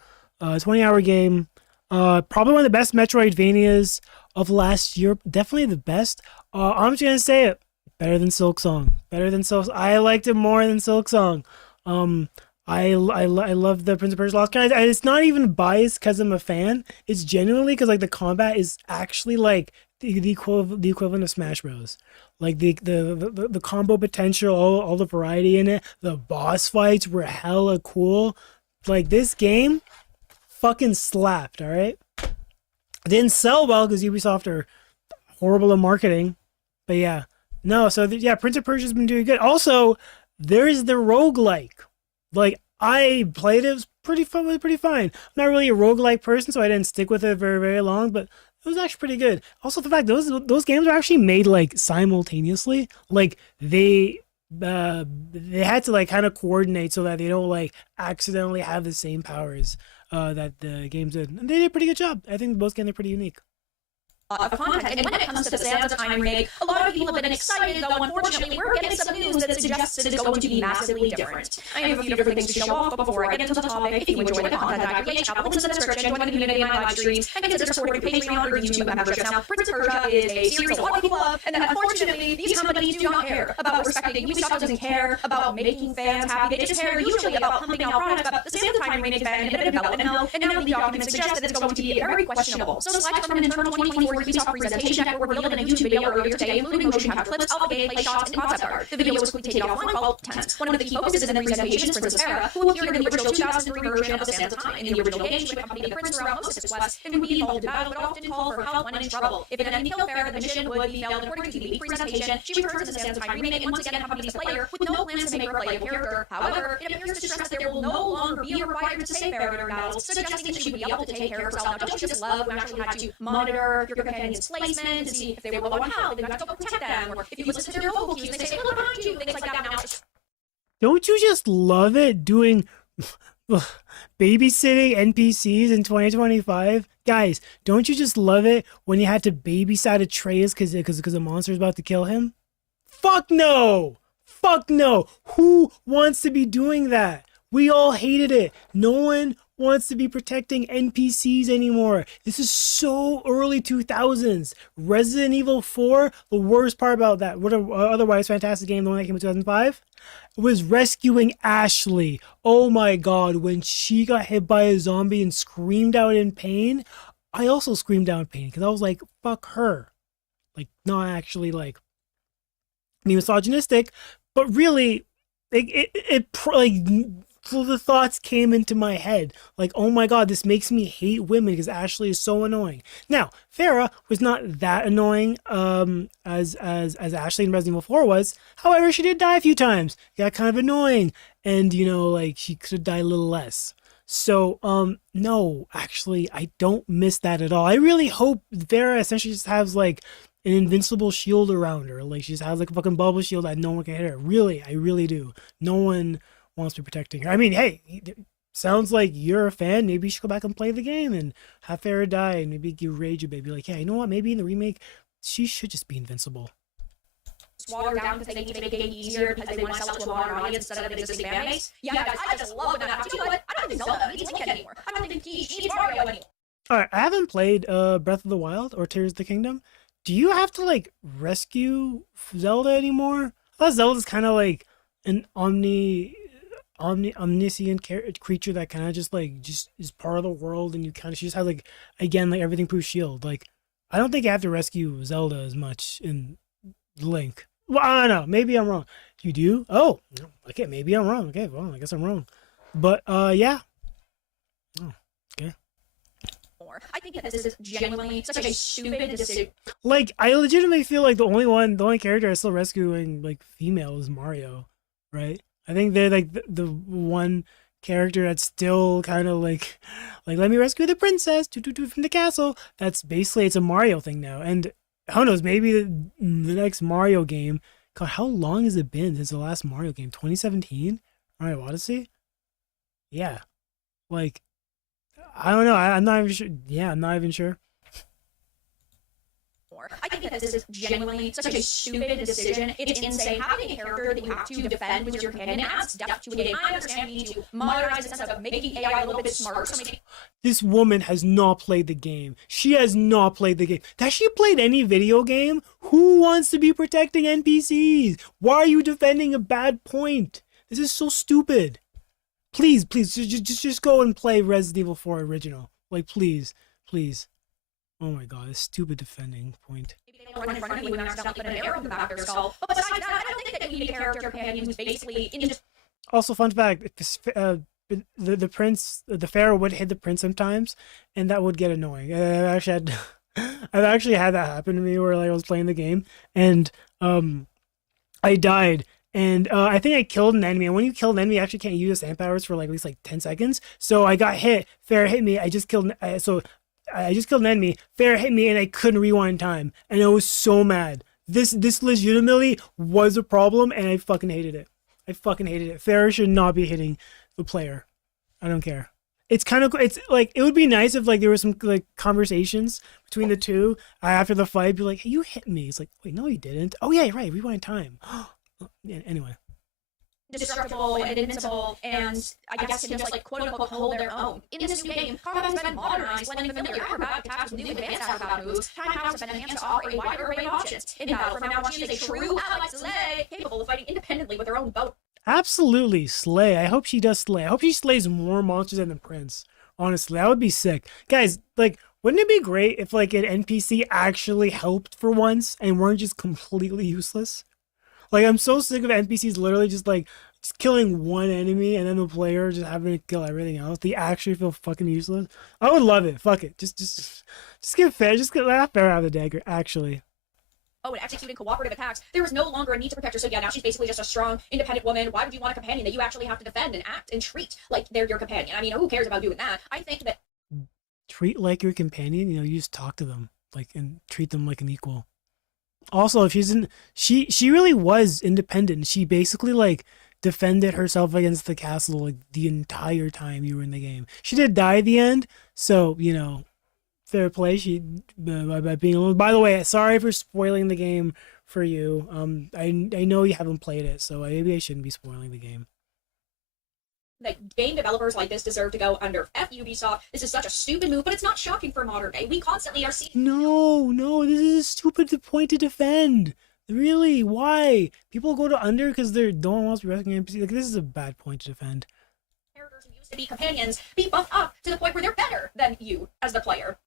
game. Probably one of the best Metroidvanias of last year. Definitely the best. I'm just gonna say it. Better than Silk Song. I liked it more than Silk Song. I love the Prince of Persia Lost Crown. It's not even biased because I'm a fan. It's genuinely because like the combat is actually like the equivalent of Smash Bros. Like the combo potential, all the variety in it. The boss fights were hella cool. Like this game fucking slapped, all right? It didn't sell well because Ubisoft are horrible at marketing. But yeah. No, so Prince of Persia's been doing good. Also, there's the roguelike. Like I played it, it was pretty fun, I'm not really a roguelike person, so I didn't stick with it very, very long, but it was actually pretty good. Also, the fact those games are actually made like simultaneously. Like they had to like kind of coordinate so that they don't like accidentally have the same powers that the games did. And they did a pretty good job. I think both games are pretty unique. of content. And when it comes to the Sansa time remake, a lot of people have been excited, though unfortunately we're getting some news that suggests it is going to be massively different. I have a few different things to show off, but before I get into the topic, if you enjoy the content I create, check out links in the description, join the community in my live streams, and consider supporting Patreon or YouTube memberships. Now, Prince of Persia is a series a lot of people love, and that unfortunately these companies do not care about respecting. Ubisoft doesn't care about making fans happy. They just care usually about pumping out products. But the Sansa time remake has been in a bit of development now, and now the documents suggest that it's going to be very questionable. So slides from an internal 2024 Ubisoft presentation that were revealed in a YouTube video earlier today, including motion capture clips of the gameplay shots and concept art. The video was quickly taken offline called Tense. One of the key focuses in the presentation is Princess Farah, who appeared in the original 2003 version of the Sansa time. In the original game, she accompanied the prince throughout most of his quests and would be involved in battle, but often call for help when in trouble. If an enemy killed Farah, the mission would be failed. According to the leaked presentation, she returns in the Sansa time remake and once again accompanies the player with no plans to make her a playable character. However, it appears to stress that there will no longer be a requirement to save Farah during battles, suggesting that she would be able to take care of herself. Now, don't you just love who actually had to monitor your companion's placement to see if they were low on health, if you had to go protect them, or if you listen to their vocal cues and they say, look behind you, things like that. Now, Don't you just love it doing babysitting NPCs in 2025? Guys, don't you just love it when you had to babysit Atreus because a monster's about to kill him? Fuck no! Fuck no! Who wants to be doing that? We all hated it. No one wants to be protecting NPCs anymore. This is so early 2000s. Resident Evil 4, the worst part about that, what a otherwise fantastic game, the one that came in 2005, was rescuing Ashley. Oh my god, when she got hit by a zombie and screamed out in pain, I also screamed out in pain because I was like, fuck her. Like, not actually like being misogynistic, but really, so the thoughts came into my head like, oh my god, this makes me hate women because Ashley is so annoying. Now, Farah was not that annoying as Ashley in Resident Evil 4 was. However, she did die a few times. Got kind of annoying, and you know, like she could have died a little less. So no, actually, I don't miss that at all. I really hope Farah essentially just has like an invincible shield around her. Like she just has like a fucking bubble shield that no one can hit her. Really, I really do. No one wants to be protecting her. I mean, hey, sounds like you're a fan. Maybe you should go back and play the game and have Farah die and maybe give Rage a baby. Like, yeah, you know what? Maybe in the remake, she should just be invincible. Watered down because they need to make the game easier because they want to sell it to a modern audience instead of an existing fan base. Yeah, guys, I just love when that happens. You know what? I don't think Zelda needs Link anymore. I don't think Peach needs Mario anymore. Alright, I haven't played Breath of the Wild or Tears of the Kingdom. Do you have to like rescue Zelda anymore? I thought Zelda's kind of like an omniscient creature that kind of just is part of the world, and she just has like, again, like everything proof shield. Like, I don't think you have to rescue Zelda as much in Link. Well, I don't know, maybe I'm wrong. You do? Oh, okay, maybe I'm wrong. Okay, well, I guess I'm wrong. But yeah. Oh, okay. I think that this is genuinely such a stupid decision. Like, I legitimately feel like the only character I still rescuing like female is Mario, right? I think they're like the one character that's still kind of like let me rescue the princess from the castle. That's basically, it's a Mario thing now. And who knows, maybe the next Mario game. God, how long has it been since the last Mario game? 2017? Mario Odyssey? Yeah. Like, I don't know. I'm not even sure. Yeah, I'm not even sure. I think that this is genuinely such a stupid decision. It's insane. Having a character that you have to defend with your companion adds depth to a game. I understand we need to modernize the sense of making AI a little bit smarter. This woman has not played the game. She has not played the game. Has she played any video game? Who wants to be protecting NPCs? Why are you defending a bad point? This is so stupid. Please, just go and play Resident Evil 4 original. Like, please. Oh my god, this stupid defending point. Run in front of you and accidentally put an arrow in the back of their skull. But besides that, I don't think that we need a character companion who's basically in just... Also, fun fact, the prince, the Pharaoh would hit the prince sometimes, and that would get annoying. I've actually had that happen to me where like I was playing the game, and I died. And I think I killed an enemy. And when you kill an enemy, you actually can't use sand powers for like at least like 10 seconds. So I got hit. Farah hit me. I just killed an enemy. Farah hit me, and I couldn't rewind time. And I was so mad. This legitimately was a problem, and I fucking hated it. Farah should not be hitting the player. I don't care. it's kind of it's like it would be nice if like there were some like conversations between the two after the fight. Be like, hey, you hit me. It's like, wait, no, you didn't. Oh yeah, right. Rewind time. Yeah, anyway. Destructible and invincible, and I guess can just like quote unquote hold their own. In this new game, combat has been modernized, blending familiar acrobatic attacks with new advanced acrobatic moves. Time powers have been enhanced to offer a wider array of options. In battle, from now on, she is a true ally Slay, capable of fighting independently with her own bow. Absolutely, slay. I hope she does slay. I hope she slays more monsters than the prince. Honestly, that would be sick, guys. Like, wouldn't it be great if like an NPC actually helped for once and weren't just completely useless? Like, I'm so sick of NPCs literally just like just killing one enemy and then the player just having to kill everything else. They actually feel fucking useless. I would love it. Fuck it. Just get fair. Just get fair out of the dagger. Actually. Oh, and executing cooperative attacks. There is no longer a need to protect her. So yeah, now she's basically just a strong, independent woman. Why would you want a companion that you actually have to defend and act and treat like they're your companion? I mean, who cares about doing that? I think that treat like your companion. You know, you just talk to them like and treat them like an equal. Also, if she really was independent. She basically like defended herself against the castle like the entire time you were in the game. She did die at the end, so you know, fair play. She by being alone. By the way, sorry for spoiling the game for you. I know you haven't played it, so maybe I shouldn't be spoiling the game. That game developers like this deserve to go under. F Ubisoft. This is such a stupid move, but it's not shocking for modern day. We constantly are seeing. No, this is a stupid point to defend. Really? Why? People go to under because they're don't want to be rescuing NPC. Like, this is a bad point to defend. Characters who used to be companions be buffed up to the point where they're better than you as the player.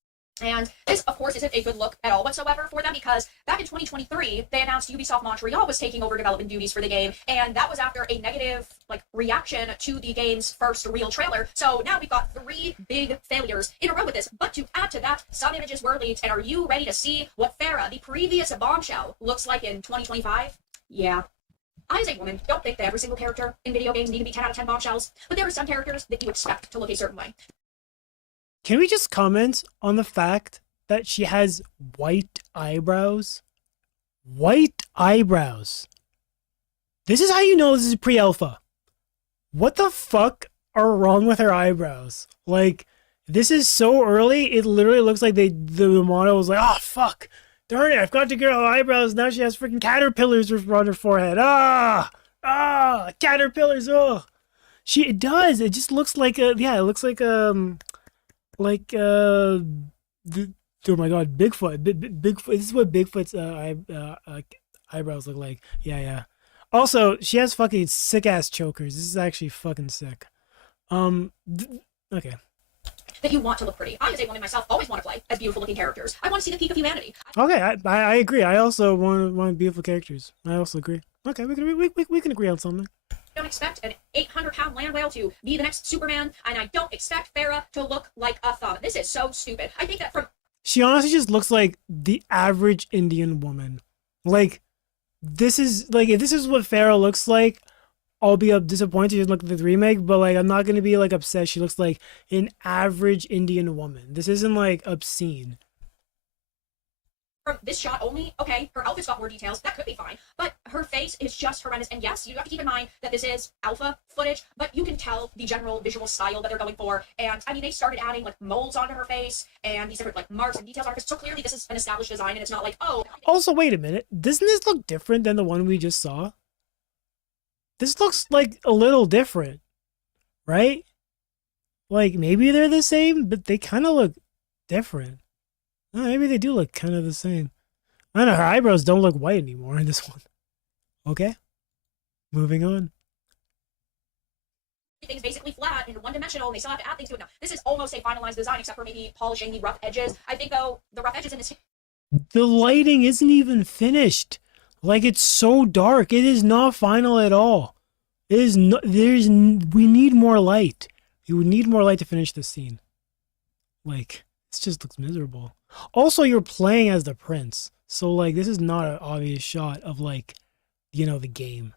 And this, of course, isn't a good look at all whatsoever for them, because back in 2023, they announced Ubisoft Montreal was taking over development duties for the game, and that was after a negative reaction to the game's first real trailer. So now we've got 3 big failures in a row with this. But to add to that, some images were leaked, and are you ready to see what Farah, the previous bombshell, looks like in 2025? Yeah. I, as a woman, don't think that every single character in video games need to be 10 out of 10 bombshells, but there are some characters that you expect to look a certain way. Can we just comment on the fact that she has white eyebrows? White eyebrows. This is how you know this is pre-alpha. What the fuck are wrong with her eyebrows? Like, this is so early, it literally looks like the model was like, oh fuck, darn it, I forgot to get her eyebrows, now she has freaking caterpillars on her forehead. Caterpillars, oh. It does, it just looks like it looks like oh my god, Bigfoot. Bigfoot. This is what Bigfoot's eyebrows look like. Yeah. Also, she has fucking sick ass chokers. This is actually fucking sick. Okay. That you want to look pretty. I, as a woman myself, always want to play as beautiful looking characters. I want to see the peak of humanity. Okay, I agree. I also want beautiful characters. I also agree. Okay, we can agree on something. I don't expect an 800-pound land whale to be the next Superman, and I don't expect Farah to look like a thumb. This is so stupid. I think that from... She honestly just looks like the average Indian woman. Like, this is, like, if this is what Farah looks like, I'll be disappointed she doesn't look like the remake, but, like, I'm not gonna be, like, upset. She looks like an average Indian woman. This isn't, like, obscene. From this shot only, okay, her outfit's got more details, that could be fine, but her face is just horrendous, and yes, you have to keep in mind that this is alpha footage, but you can tell the general visual style that they're going for, and, I mean, they started adding, molds onto her face, and these different, marks and details on her face, so clearly this is an established design, and it's not like, oh... Also, wait a minute, doesn't this look different than the one we just saw? This looks, like, a little different, right? Like, maybe they're the same, but they kind of look different. Oh, maybe they do look kind of the same. I don't know, her eyebrows don't look white anymore in this one. Okay. Moving on. Everything's basically flat and one-dimensional, and they still have to add things to it now. This is almost a finalized design, except for maybe polishing the rough edges. I think, though, the rough edges in this... The lighting isn't even finished. Like, it's so dark. It is not final at all. It is not... We need more light. You would need more light to finish this scene. Like, this just looks miserable. Also, you're playing as the prince. So, like, this is not an obvious shot of, like, you know, the game.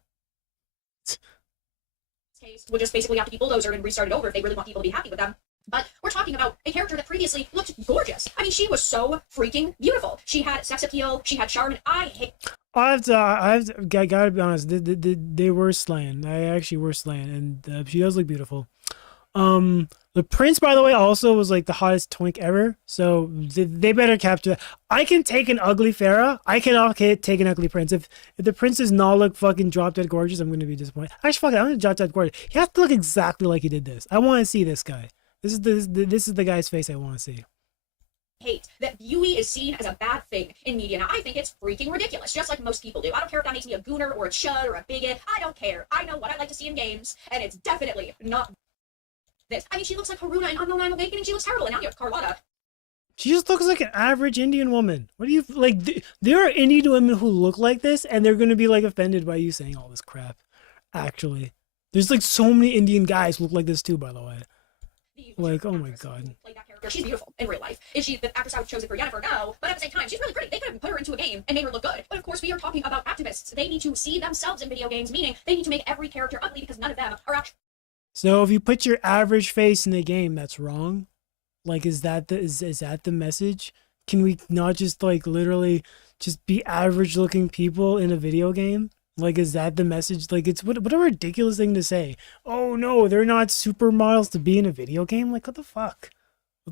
Case would just basically have to be bulldozed and restarted over if they really want people to be happy with them. But we're talking about a character that previously looked gorgeous. I mean, she was so freaking beautiful. She had sex appeal, she had charm, and I gotta be honest, they were slaying. I actually were slaying, and she does look beautiful. The prince, by the way, also was like the hottest twink ever. So they better capture that. I can take an ugly Farah. I cannot take an ugly prince. If the prince does not look fucking drop dead gorgeous, I'm gonna be disappointed. Actually, fuck it. I'm gonna drop dead gorgeous. He has to look exactly like he did this. I want to see this guy. This is the guy's face I want to see. Hate that beauty is seen as a bad thing in media. Now, I think it's freaking ridiculous, just like most people do. I don't care if that makes me a gooner or a chud or a bigot. I don't care. I know what I like to see in games, and it's definitely not this. I mean, she looks like Haruna in Unknown Nine Awakening. She looks terrible, and now you have Carlotta. She just looks like an average Indian woman. What do you like? There are Indian women who look like this, and they're gonna be like offended by you saying all this crap. Actually, there's like so many Indian guys who look like this too. By the way. Like, oh my god. She's beautiful in real life. Is she the actress I would chosen for Yennefer? No. But at the same time, she's really pretty. They could have put her into a game and made her look good. But of course, we are talking about activists. They need to see themselves in video games, meaning they need to make every character ugly because none of them are actually. So if you put your average face in the game, that's wrong. Like, is that the message? Can we not just like literally just be average looking people in a video game? Like, is that the message? Like, it's what a ridiculous thing to say. Oh no, they're not supermodels to be in a video game. Like, what the fuck?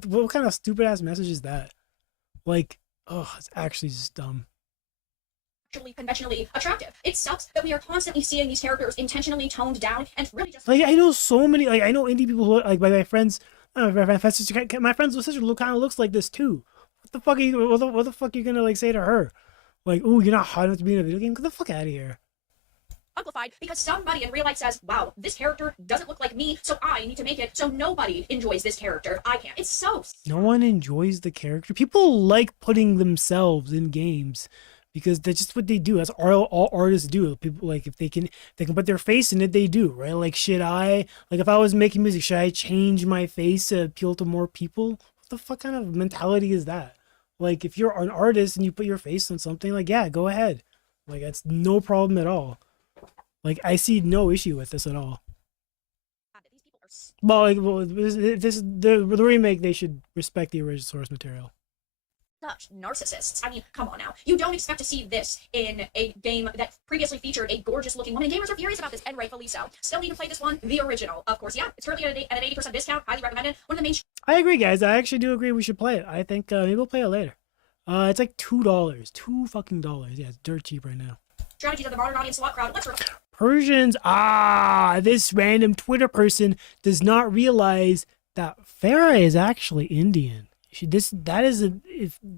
What kind of stupid ass message is that? Like, oh, it's actually just dumb. Actually conventionally attractive. It sucks that we are constantly seeing these characters intentionally toned down and really just like I know so many I know indie people who like my friends my friend's sister kind of looks like this too. What the fuck are you what the fuck are you gonna like say to her? Like, oh, you're not hot enough to be in a video game? Get the fuck out of here. Uglified because somebody in real life says, wow, this character doesn't look like me, so I need to make it so nobody enjoys this character. I can't. It's so. No one enjoys the character. People like putting themselves in games because that's just what they do. That's all artists do. People like if they can put their face in it, they do, right? Like, if I was making music, should I change my face to appeal to more people? What the fuck kind of mentality is that? Like, if you're an artist and you put your face on something, like, yeah, go ahead. Like, that's no problem at all. Like, I see no issue with this at all. Well, this the remake. They should respect the original source material. Such narcissists. I mean, come on now. You don't expect to see this in a game that previously featured a gorgeous-looking woman. Gamers are furious about this, and rightfully so. Still need to play this one, the original. Of course, yeah, it's currently at an 80% discount. Highly recommended. One of the main. I agree, guys. I actually do agree we should play it. I think maybe we'll play it later. It's like $2. $2 fucking dollars. Yeah, it's dirt cheap right now. Strategies of the modern audience SWAT crowd. Let's Persians. This random Twitter person does not realize that Farah is actually Indian.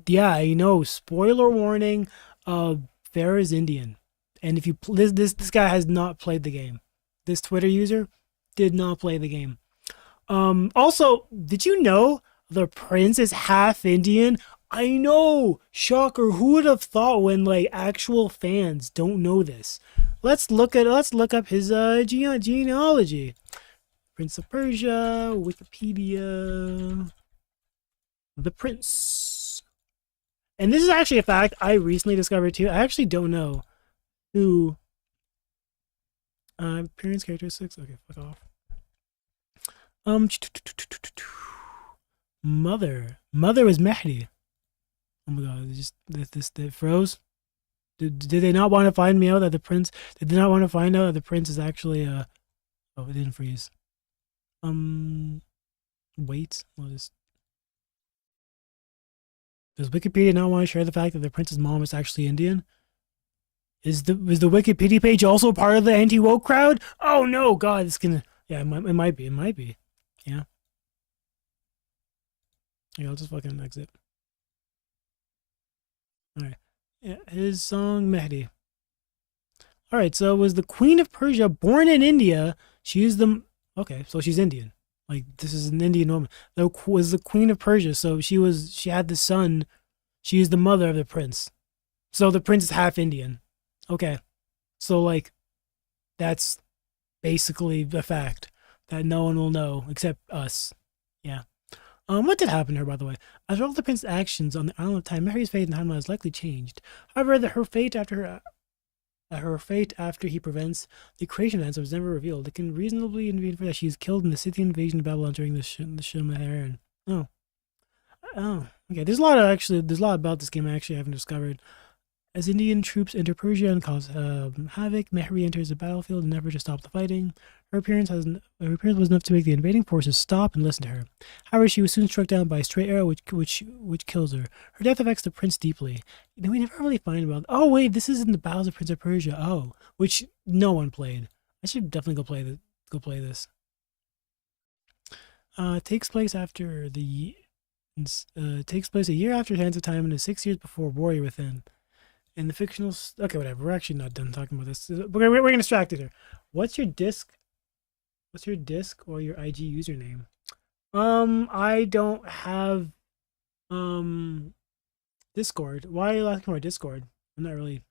Yeah, you know, spoiler warning. Farah is Indian, and if you this guy has not played the game. This Twitter user did not play the game. Also, did you know the prince is half Indian? I know, shocker. Who would have thought when like actual fans don't know this? Let's look up his genealogy. Prince of Persia, Wikipedia, the prince. And this is actually a fact I recently discovered too. I actually don't know who. Appearance characteristics. Okay, fuck off. Mother was Mehdi. Oh my god, it froze. Did they not want to find me out that the prince? Did they not want to find out that the prince is actually oh, it didn't freeze. Wait. Does Wikipedia not want to share the fact that the prince's mom is actually Indian? Is the Wikipedia page also part of the anti-woke crowd? Oh no, God, it's gonna. Yeah, it might be. It might be. Yeah. Yeah, I'll just fucking exit. Alright. Yeah, his song Mehdi. Alright, so was the Queen of Persia born in India? She is the... Okay, so she's Indian. Like, this is an Indian woman. That was the Queen of Persia, so she had the son. She is the mother of the prince. So the prince is half Indian. Okay. So, like, that's basically the fact that no one will know except us. Yeah. What did happen to her, by the way? As well as the prince's actions on the island of Time, Mary's fate in the timeline has likely changed. However, her fate after he prevents the creation events was never revealed. It can reasonably be inferred that she is killed in the Scythian invasion of Babylon during the Shilmaharan. Oh, okay. There's a lot about this game I actually haven't discovered. As Indian troops enter Persia and cause havoc, Mehri enters the battlefield in an effort to stop the fighting. Her appearance was enough to make the invading forces stop and listen to her. However, she was soon struck down by a stray arrow, which kills her. Her death affects the prince deeply. We never really find about. Oh wait, this is in the Battles of Prince of Persia. Oh, which no one played. I should definitely go play this. Takes place after the. Takes place a year after Hands of Time and is 6 years before Warrior Within. In the fictional. Okay, whatever. We're actually not done talking about this. We're gonna distract her. What's your disc? What's your disc or your IG username? I don't have Discord. Why are you asking for Discord? I'm not really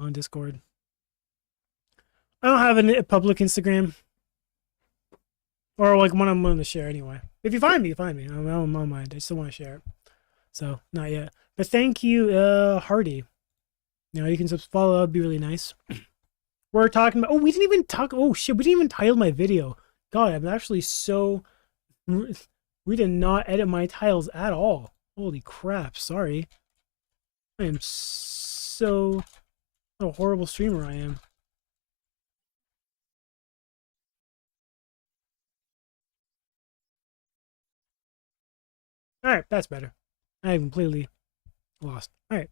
on Discord. I don't have a public Instagram. Or like one I'm willing to share anyway. If you find me, you find me. I don't mind. I still want to share it. So, not yet. But thank you, Hardy. You know, you can follow. That would be really nice. We're talking about. Oh, we didn't even talk. Oh shit, we didn't even title my video. God, I'm actually so. We did not edit my titles at all. Holy crap! Sorry. I am so. What a horrible streamer I am. All right, that's better. I completely lost. All right,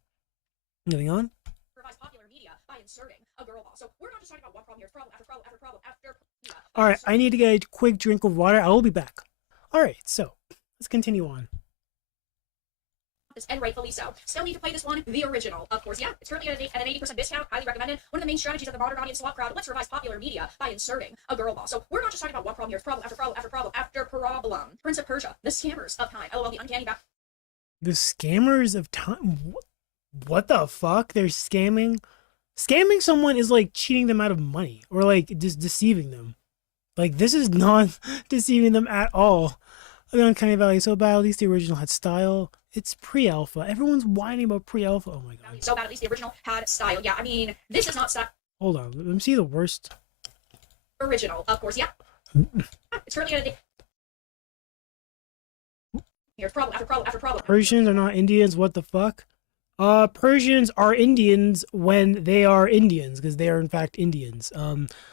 moving on. Revise popular media by inserting a girl boss. So we're not just talking about one problem here. It's problem after problem after problem after. All right, I need to get a quick drink of water. I will be back. All right, so let's continue on. And rightfully so. Still need to play this one, the original, of course. Yeah, it's currently at an 80% discount. Highly recommended. One of the main strategies of the modern audience swap crowd. Let's revise popular media by inserting a girl boss. So we're not just talking about one problem here. It's problem after problem after problem after problem. Prince of Persia, the scammers of time. LOL, the uncanny back. The scammers of time. What the fuck? They're scamming. Scamming someone is like cheating them out of money or like just deceiving them. Like this is not deceiving them at all. The Uncanny Valley is so bad. At least the original had style. It's pre-alpha. Everyone's whining about pre-alpha. Oh my god. So bad. At least the original had style. Yeah, I mean, this is not style. Hold on. Let me see the worst. Original, of course. Yeah. It's currently at a. Here's problem after problem after problem. Persians are not Indians. What the fuck? Persians are Indians when they are Indians, because they are in fact Indians.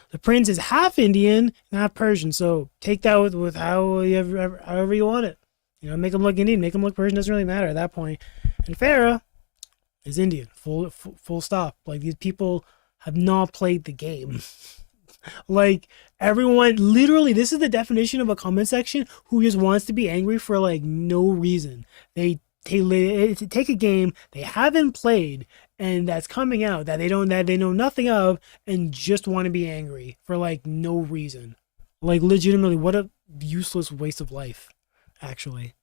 The prince is half Indian and half Persian, so take that with however you want it. You know, make him look Indian, make him look Persian, doesn't really matter at that point. And Farah is Indian, full stop. Like, these people have not played the game. Like, everyone, literally, this is the definition of a comment section who just wants to be angry for, like, no reason. They take a game they haven't played and that's coming out that they know nothing of and just want to be angry for like no reason. Like, legitimately, what a useless waste of life, actually.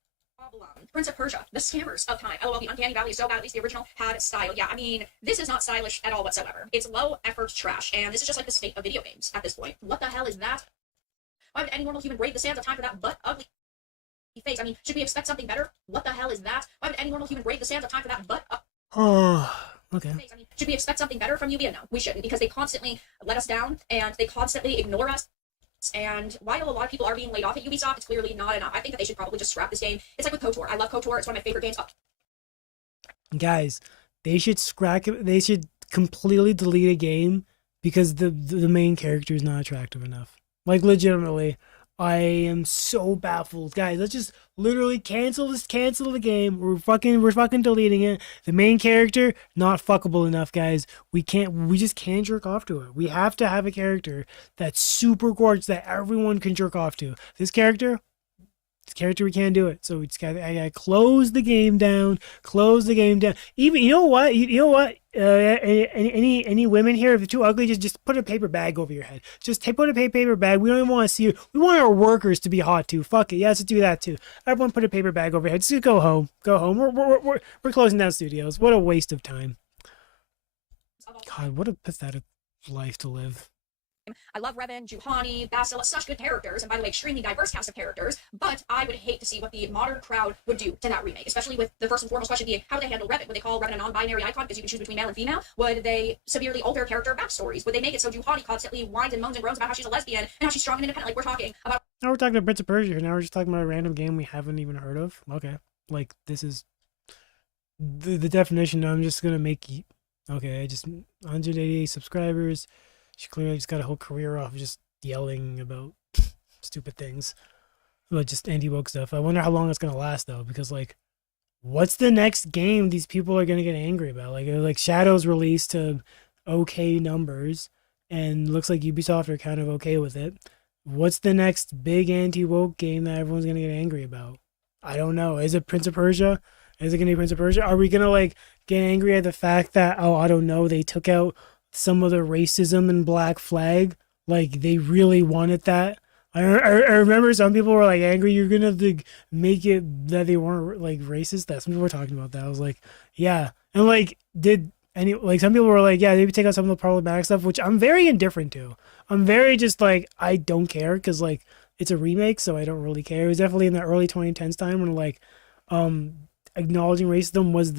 Prince of Persia, the scammers of time. LOL, the uncanny valley is so bad. At least the original had style. Yeah, I mean, this is not stylish at all whatsoever. It's low effort trash, and this is just like the state of video games at this point. What the hell is that? Why would any normal human brave the sands of time for that butt ugly face? I mean, should we expect something better? What the hell is that? Why would any normal human brave the sands of time for that butt okay. face? I mean, should we expect something better from UBN? No, we shouldn't, because they constantly let us down and they constantly ignore us. And while a lot of people are being laid off at Ubisoft, it's clearly not enough. I think that they should probably just scrap this game. It's like with KOTOR. I love KOTOR. It's one of my favorite games. Guys, they should scrap it. They should completely delete a game because the main character is not attractive enough. Like, legitimately, I am so baffled. Guys, let's just literally cancel the game. We're fucking deleting it. The main character, not fuckable enough, guys. We just can't jerk off to it. We have to have a character that's super gorgeous that everyone can jerk off to. This character we can't do it. So I gotta close the game down. Even, you know what? Any women here, if you're too ugly, just put a paper bag over your head. Put a paper bag. We don't even want to see you. We want our workers to be hot too. Fuck it. Yeah, let's do that too. Everyone put a paper bag over your head. Just go home. We're closing down studios. What a waste of time. God, what a pathetic life to live. I love Revan, Juhani, Basil, such good characters, and by the way, extremely diverse cast of characters, but I would hate to see what the modern crowd would do to that remake, especially with the first and foremost question being, how would they handle Revan? Would they call Revan a non-binary icon because you can choose between male and female? Would they severely alter character backstories? Would they make it so Juhani constantly whines and moans and groans about how she's a lesbian and how she's strong and independent? Like, we're talking about... Now we're talking about Prince of Persia here. Now we're just talking about a random game we haven't even heard of. Okay. Like, this is... The definition, I'm just gonna make... Okay, just 188 subscribers. She clearly just got a whole career off of just yelling about stupid things, about just anti-woke stuff. I wonder how long it's gonna last though, because like, what's the next game these people are gonna get angry about? Like Shadow's released to okay numbers, and looks like Ubisoft are kind of okay with it. What's the next big anti-woke game that everyone's gonna get angry about? I don't know. Is it Prince of Persia? Is it gonna be Prince of Persia? Are we gonna like get angry at the fact that, oh, I don't know, they took out some of the racism in Black Flag? Like they really wanted that. I remember some people were like angry. You're gonna have to make it that they weren't like racist. That some people were talking about that. I was like, yeah, and like did any like some people were like, yeah, maybe take out some of the problematic stuff, which I'm very indifferent to. I'm very just like I don't care because like it's a remake, so I don't really care. It was definitely in the early 2010s time when like um acknowledging racism was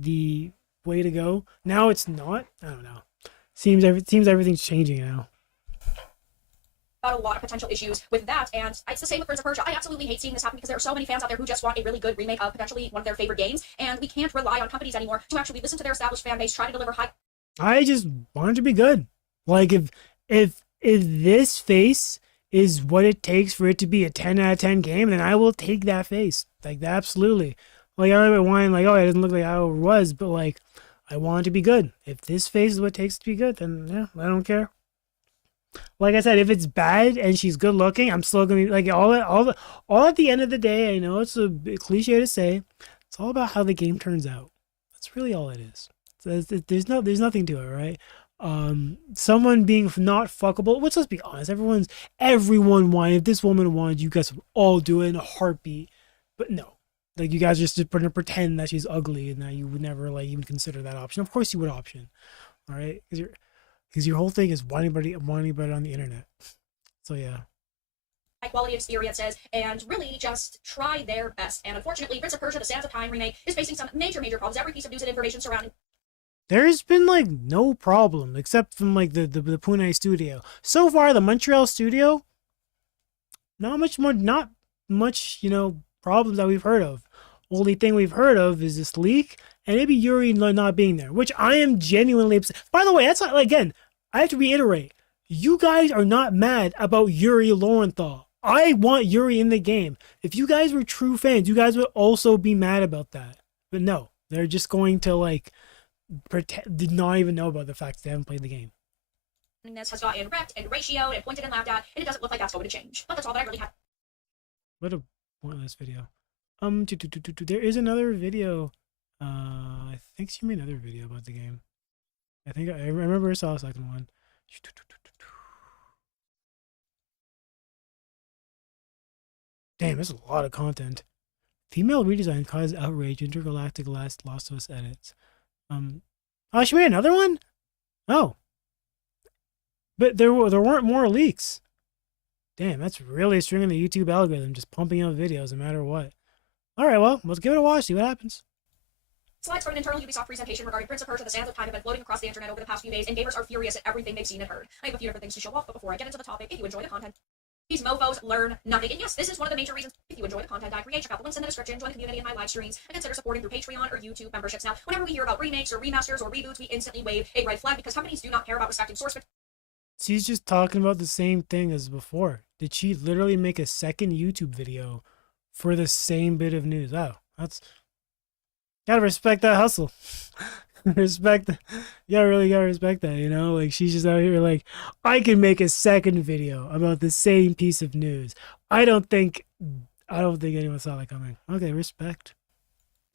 the way to go. Now it's not. I don't know. Seems everything's changing now. About a lot of potential issues with that, and it's the same with Prince of Persia. I absolutely hate seeing this happen because there are so many fans out there who just want a really good remake of potentially one of their favorite games, and we can't rely on companies anymore to actually listen to their established fan base, try to deliver high. I just want it to be good. Like if this face is what it takes for it to be a 10 out of 10 game, then I will take that face. Like absolutely. Like I remember whining like, oh, it doesn't look like how it was, but like I want it to be good. If this face is what it takes to be good, then yeah, I don't care. Like I said, if it's bad and she's good looking, I'm still gonna be like all at the end of the day. I know it's a bit cliche to say, it's all about how the game turns out. That's really all it is. There's nothing to it, right? Someone being not fuckable. Let's be honest. Everyone wanted. If this woman wanted, you guys would all do it in a heartbeat. But no, like you guys just gonna pretend that she's ugly and that you would never like even consider that option. Of course you would option, all right? Because your whole thing is wanting anybody on the internet. So yeah. High quality experiences and really just try their best. And unfortunately, Prince of Persia: The Sands of Time remake is facing some major problems. Every piece of news and information surrounding. There's been like no problem except from like the Pune studio. So far, the Montreal studio, not much, problems that we've heard of. Only thing we've heard of is this leak and maybe Yuri not being there, which I am genuinely upset. By the way, that's not, again, I have to reiterate, you guys are not mad about Yuri Lowenthal. I want Yuri in the game. If you guys were true fans, you guys would also be mad about that. But no, they're just going to like did not even know about the fact that they haven't played the game. This has gotten wrecked and ratioed and pointed and laughed at, and it doesn't look like that's going to change. But that's all that I really have. What a pointless video. There is another video. I think she made another video about the game. I think I remember I saw a second one. Damn, there's a lot of content. Female redesign caused outrage. Intergalactic Last of Us edits. Oh, she made another one? Oh. But there weren't more leaks. Damn, that's really stringing the YouTube algorithm, just pumping out videos no matter what. Alright, well, let's give it a watch, see what happens. Slides from an internal Ubisoft presentation regarding Prince of Persia: The Sands of Time have been floating across the internet over the past few days, and gamers are furious at everything they've seen and heard. I have a few different things to show off, but before I get into the topic, if you enjoy the content, these mofos learn nothing. And yes, this is one of the major reasons. If you enjoy the content I create, check out the links in the description, join the community in my live streams, and consider supporting through Patreon or YouTube memberships. Now, whenever we hear about remakes or remasters or reboots, we instantly wave a red flag because companies do not care about respecting source material. She's just talking about the same thing as before. Did she literally make a second YouTube video for the same bit of news? Oh, that's... Gotta respect that hustle. Respect that. Yeah, really gotta respect that, Like, she's just out here like, I can make a second video about the same piece of news. I don't think anyone saw that coming. Okay, respect.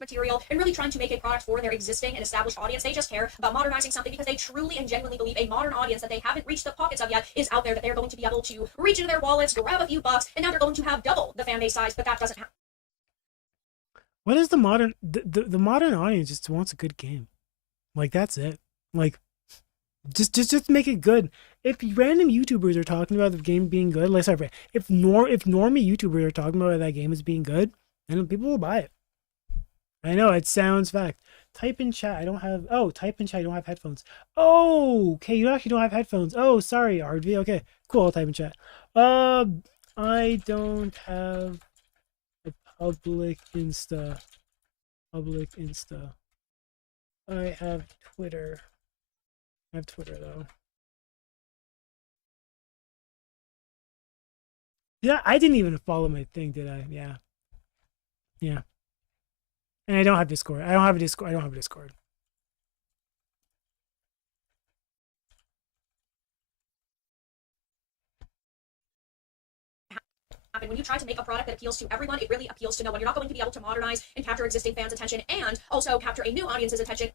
Material and really trying to make a product for their existing and established audience. They just care about modernizing something because they truly and genuinely believe a modern audience that they haven't reached the pockets of yet is out there, that they're going to be able to reach into their wallets, grab a few bucks, and now they're going to have double the fan base size, but that doesn't happen. What is the modern audience just wants a good game. Like, that's it. Like, just make it good. If random YouTubers are talking about the game being good, like, sorry, if normie YouTubers are talking about that game as being good, then people will buy it. I know, it sounds fact. Type in chat. Type in chat. I don't have headphones. Oh, okay. You actually don't have headphones. Oh, sorry, RV. Okay, cool. I'll type in chat. I don't have a public Insta. I have Twitter. I have Twitter though. Yeah, I didn't even follow my thing, did I? Yeah. Yeah. And I don't have Discord. I don't have a Discord. I don't have a Discord. When you try to make a product that appeals to everyone, it really appeals to no one. You're not going to be able to modernize and capture existing fans' attention and also capture a new audience's attention.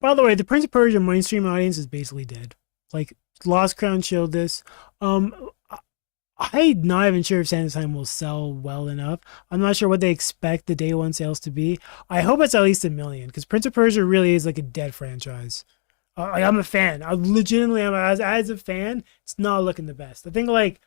By the way, the Prince of Persia mainstream audience is basically dead. Like, Lost Crown showed this. Um, I'm not even sure if Sands of Time will sell well enough. I'm not sure what they expect the day one sales to be. I hope it's at least 1 million, because Prince of Persia really is like a dead franchise. I'm a fan. I legitimately am. As a fan, it's not looking the best. I think like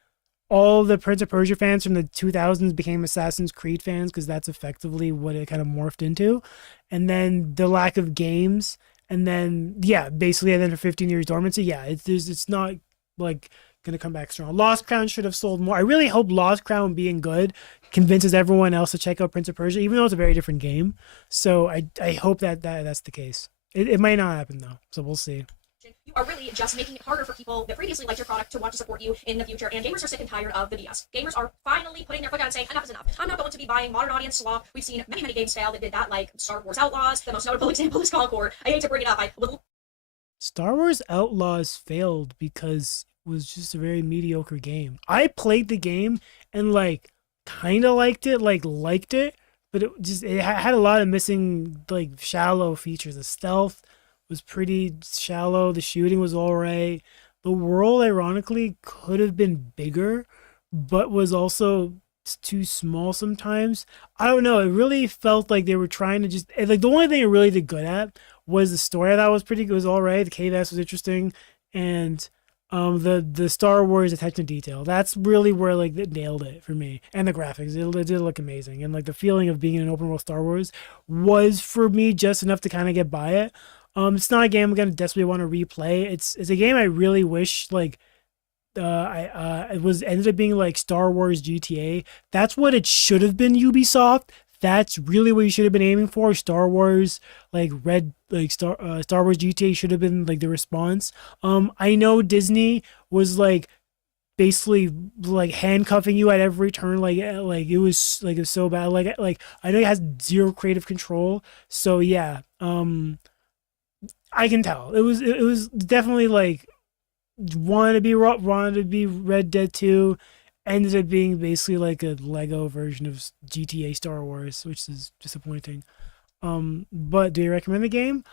all the Prince of Persia fans from the 2000s became Assassin's Creed fans because that's effectively what it kind of morphed into. And then the lack of games, and then yeah, basically, and then for 15 years dormancy, yeah, it's not like gonna come back strong. Lost Crown should have sold more. I really hope Lost Crown being good convinces everyone else to check out Prince of Persia, even though it's a very different game. So I hope that's the case. It might not happen though, so we'll see. You are really just making it harder for people that previously liked your product to want to support you in the future, and gamers are sick and tired of the BS. Gamers are finally putting their foot down and saying, enough is enough. I'm not going to be buying modern audience slop. We've seen many games fail that did that, like Star Wars Outlaws. The most notable example is Concord. I hate to bring it up. Star Wars Outlaws failed because it was just a very mediocre game. I played the game and like kind of liked it, but it had a lot of missing like shallow features. The stealth was pretty shallow. The shooting was all right. The world, ironically, could have been bigger, but was also too small sometimes. I don't know. It really felt like they were trying to just like the only thing it really did good at was the story. I thought was pretty good. It was all right. The KVS was interesting, and the Star Wars attention to detail. That's really where like it nailed it for me. And the graphics, it did look amazing, and like the feeling of being in an open world Star Wars was for me just enough to kind of get by it. It's not a game I'm gonna desperately want to replay. It's a game I really wish like it was ended up being like Star Wars GTA. That's what it should have been, Ubisoft. That's really what you should have been aiming for. Star Wars, like Star Wars GTA should have been like the response. I know Disney was like basically like handcuffing you at every turn. It was so bad. Like I know it has zero creative control. So yeah, I can tell it was definitely like wanted to be Red Dead 2, ended up being basically like a Lego version of GTA Star Wars, which is disappointing. But do you recommend the game?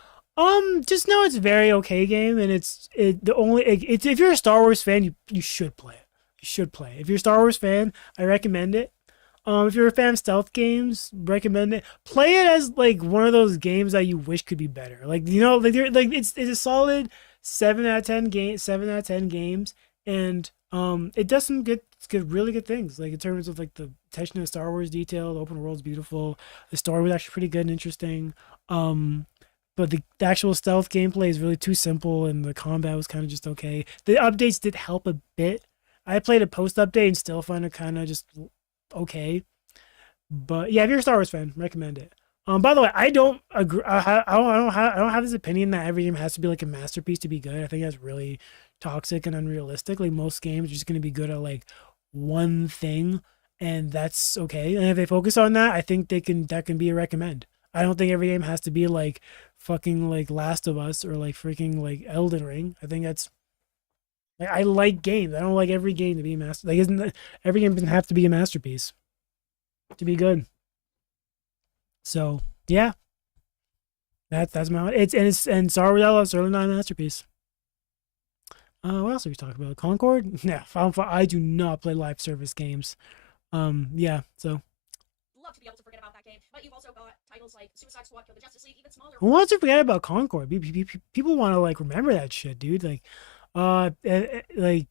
Just know it's a very okay game, and it's if you're a Star Wars fan, you should play it. You should play it. If you're a Star Wars fan, I recommend it. If you're a fan of stealth games, recommend it. Play it as like one of those games that you wish could be better. Like it's a solid 7 out of 10 games, and it does some really good things. Like in terms of like the attention to Star Wars detail, the open world's beautiful. The story was actually pretty good and interesting. But the actual stealth gameplay is really too simple, and the combat was kind of just okay. The updates did help a bit. I played a post update and still find it kind of just okay. But yeah, if you're a Star Wars fan, recommend it. By the way, I don't agree. I don't have this opinion that every game has to be like a masterpiece to be good. I think that's really toxic and unrealistic. Like most games are just gonna be good at like one thing, and that's okay. And if they focus on that, I think that can be a recommend. I don't think every game has to be like fucking like Last of Us or like freaking like Elden Ring. I think that's like I like games. I don't like every game to be a master. Like every game doesn't have to be a masterpiece to be good. So yeah, that's my and Star Wars Outlaws certainly not a masterpiece. What else are we talking about? Concord? Yeah, I do not play live service games. Yeah, so. Love to be able to forget about that game, but you've also got titles like Suicide Squad, Kill the Justice League, even smaller. Who wants to forget about Concord? People want to like remember that shit, dude. Like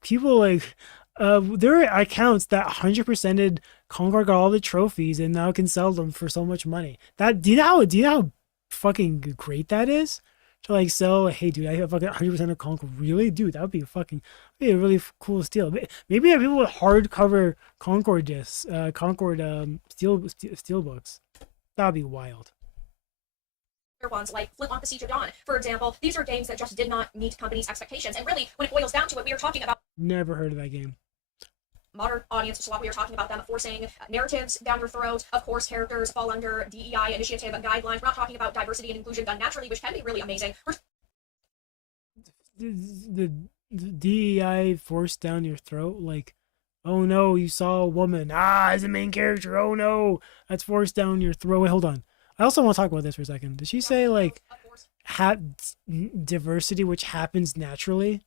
people like there are accounts that 100%ed Concord, got all the trophies, and now can sell them for so much money. Do you know how fucking great that is? To like sell, hey dude, I have fucking 100% of Concord. Really, dude, that would be a really cool steal. Maybe have people with hardcover Concord discs, Concord steel books. That would be wild. ones like Flintlock: The Siege of Dawn, for example. These are games that just did not meet companies' expectations. And really, when it boils down to it, we are talking about Never heard of that game. modern audience, so we are talking about them forcing narratives down your throat. Of course, characters fall under DEI initiative guidelines. We're not talking about diversity and inclusion done naturally, which can be really amazing. The DEI forced down your throat, like, oh no, you saw a woman, as a main character, oh no, that's forced down your throat. Wait, hold on, I also want to talk about this for a second. Did she say like diversity which happens naturally?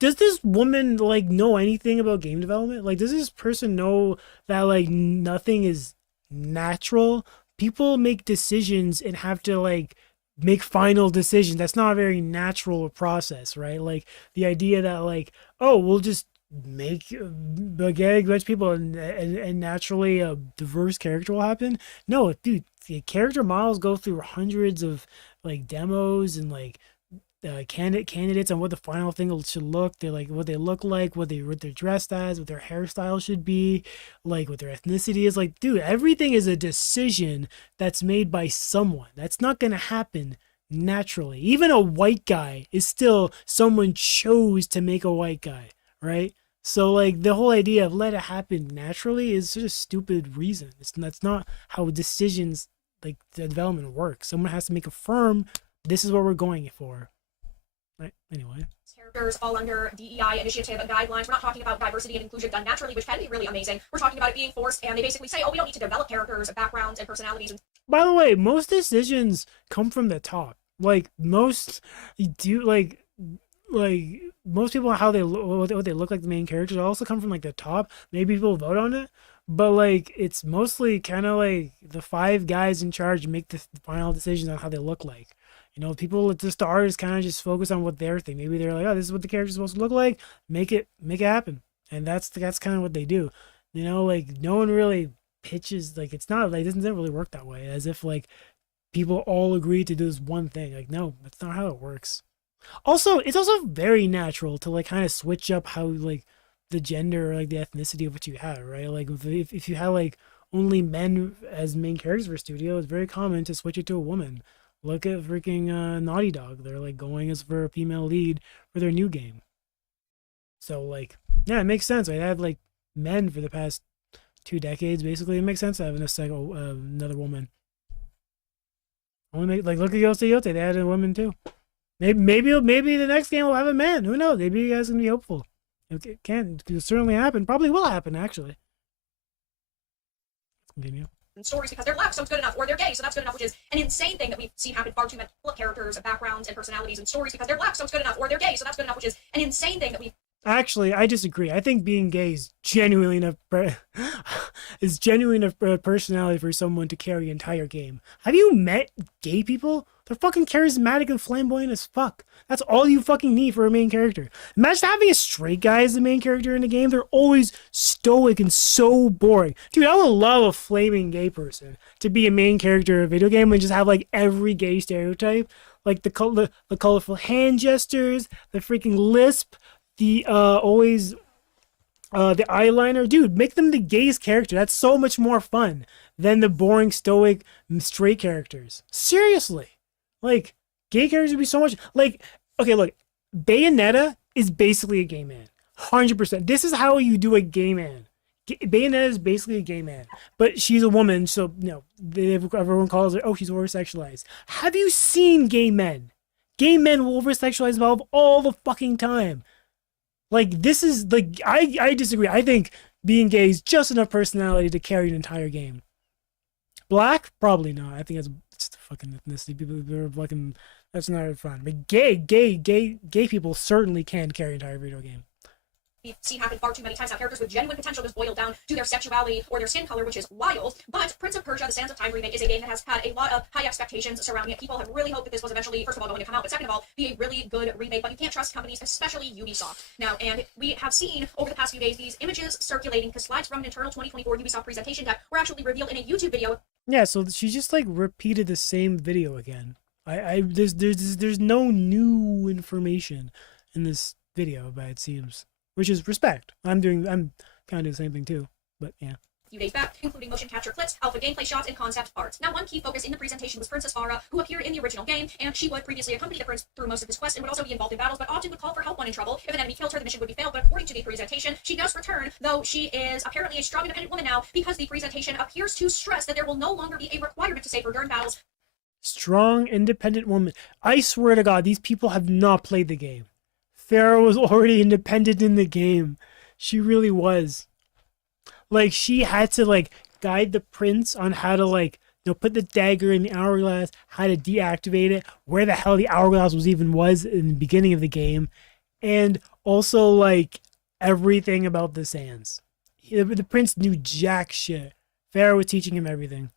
Does this woman like know anything about game development? Like, does this person know that like nothing is natural? People make decisions and have to like make final decisions. That's not a very natural process, right? Like the idea that like, oh, we'll just make get a bunch of people and naturally a diverse character will happen. No, dude, the character models go through hundreds of like demos and like candidates on what the final thing should look. They're like what they look like, what they're dressed as, what their hairstyle should be, like what their ethnicity is. Like, dude, everything is a decision that's made by someone. That's not gonna happen naturally. Even a white guy is still someone chose to make a white guy, right? So like the whole idea of let it happen naturally is just a stupid reason. That's not how decisions like the development works. Someone has to make a firm. This is what we're going for. Right. Anyway. Characters fall under DEI initiative guidelines. We're not talking about diversity and inclusion done naturally, which can be really amazing. We're talking about it being forced, and they basically say, oh, we don't need to develop characters, backgrounds, and personalities. By the way, most decisions come from the top. Like most most people, how they look, what they look like, the main characters also come from like the top. Maybe people vote on it, but like it's mostly kind of like the 5 guys in charge make the final decisions on how they look like. You know, people, just the artists kind of just focus on what they're thinking. Maybe they're like, oh, this is what the character's supposed to look like. Make it happen. And that's kind of what they do. You know, like no one really pitches, like it's not like, it doesn't really work that way. As if like people all agree to do this one thing. Like, no, that's not how it works. Also, it's also very natural to like kind of switch up how like the gender or like the ethnicity of what you have, right? Like if you have like only men as main characters for a studio, it's very common to switch it to a woman. Look at freaking Naughty Dog. They're like going as for a female lead for their new game. So like, yeah, it makes sense. Right? They had like men for the past 2 decades. Basically, it makes sense having another woman. Only like look at Yote Yote. They had a woman too. Maybe the next game will have a man. Who knows? Maybe you guys can be hopeful. It can certainly happen. Probably will happen actually. Continue. And stories because they're black, so it's good enough, or they're gay, so that's good enough, which is an insane thing that we've seen happen far too many characters, backgrounds, and personalities, and stories because they're black, so it's good enough, or they're gay, so that's good enough, which is an insane thing that we've. Actually, I disagree. I think being gay is genuinely enough personality for someone to carry an entire game. Have you met gay people? They're fucking charismatic and flamboyant as fuck. That's all you fucking need for a main character. Imagine having a straight guy as the main character in a game. They're always stoic and so boring. Dude, I would love a flaming gay person to be a main character in a video game and just have like every gay stereotype. Like the colorful hand gestures, the freaking lisp, the the eyeliner. Dude, make them the gayest character. That's so much more fun than the boring stoic straight characters. Seriously. Like, gay characters would be so much like, okay, look, Bayonetta is basically a gay man. 100%. This is how you do a gay man. Bayonetta is basically a gay man, but she's a woman, so you know, everyone calls her, oh, she's over-sexualized. Have you seen gay men? Gay men will over-sexualize themselves all the fucking time. Like, this is like, I disagree. I think being gay is just enough personality to carry an entire game. Black? Probably not. I think that's just a fucking ethnicity. People are fucking, that's not fun. But gay people certainly can carry an entire video game. We've seen happen far too many times now. Characters with genuine potential just boiled down to their sexuality or their skin color, which is wild. But Prince of Persia: The Sands of Time remake is a game that has had a lot of high expectations surrounding it. People have really hoped that this was eventually, first of all, going to come out, but second of all, be a really good remake. But you can't trust companies, especially Ubisoft. Now, and we have seen over the past few days these images circulating because slides from an internal 2024 Ubisoft presentation deck were actually revealed in a YouTube video. Yeah, so she just like repeated the same video again. There's no new information in this video, but it seems. Which is respect. I'm kind of doing the same thing too, but yeah. few days back, including motion capture clips, alpha gameplay shots, and concept art. Now, one key focus in the presentation was Princess Farah, who appeared in the original game, and she would previously accompany the prince through most of his quest and would also be involved in battles, but often would call for help when in trouble. If an enemy killed her, the mission would be failed, but according to the presentation, she does return, though she is apparently a strong, independent woman now, because the presentation appears to stress that there will no longer be a requirement to save her during battles. Strong, independent woman. I swear to God, these people have not played the game. Farah was already independent in the game. She really was. Like, she had to, like, guide the prince on how to, like, you know, put the dagger in the hourglass, how to deactivate it, where the hell the hourglass was in the beginning of the game, and also, like, everything about the sands. The prince knew jack shit. Farah was teaching him everything.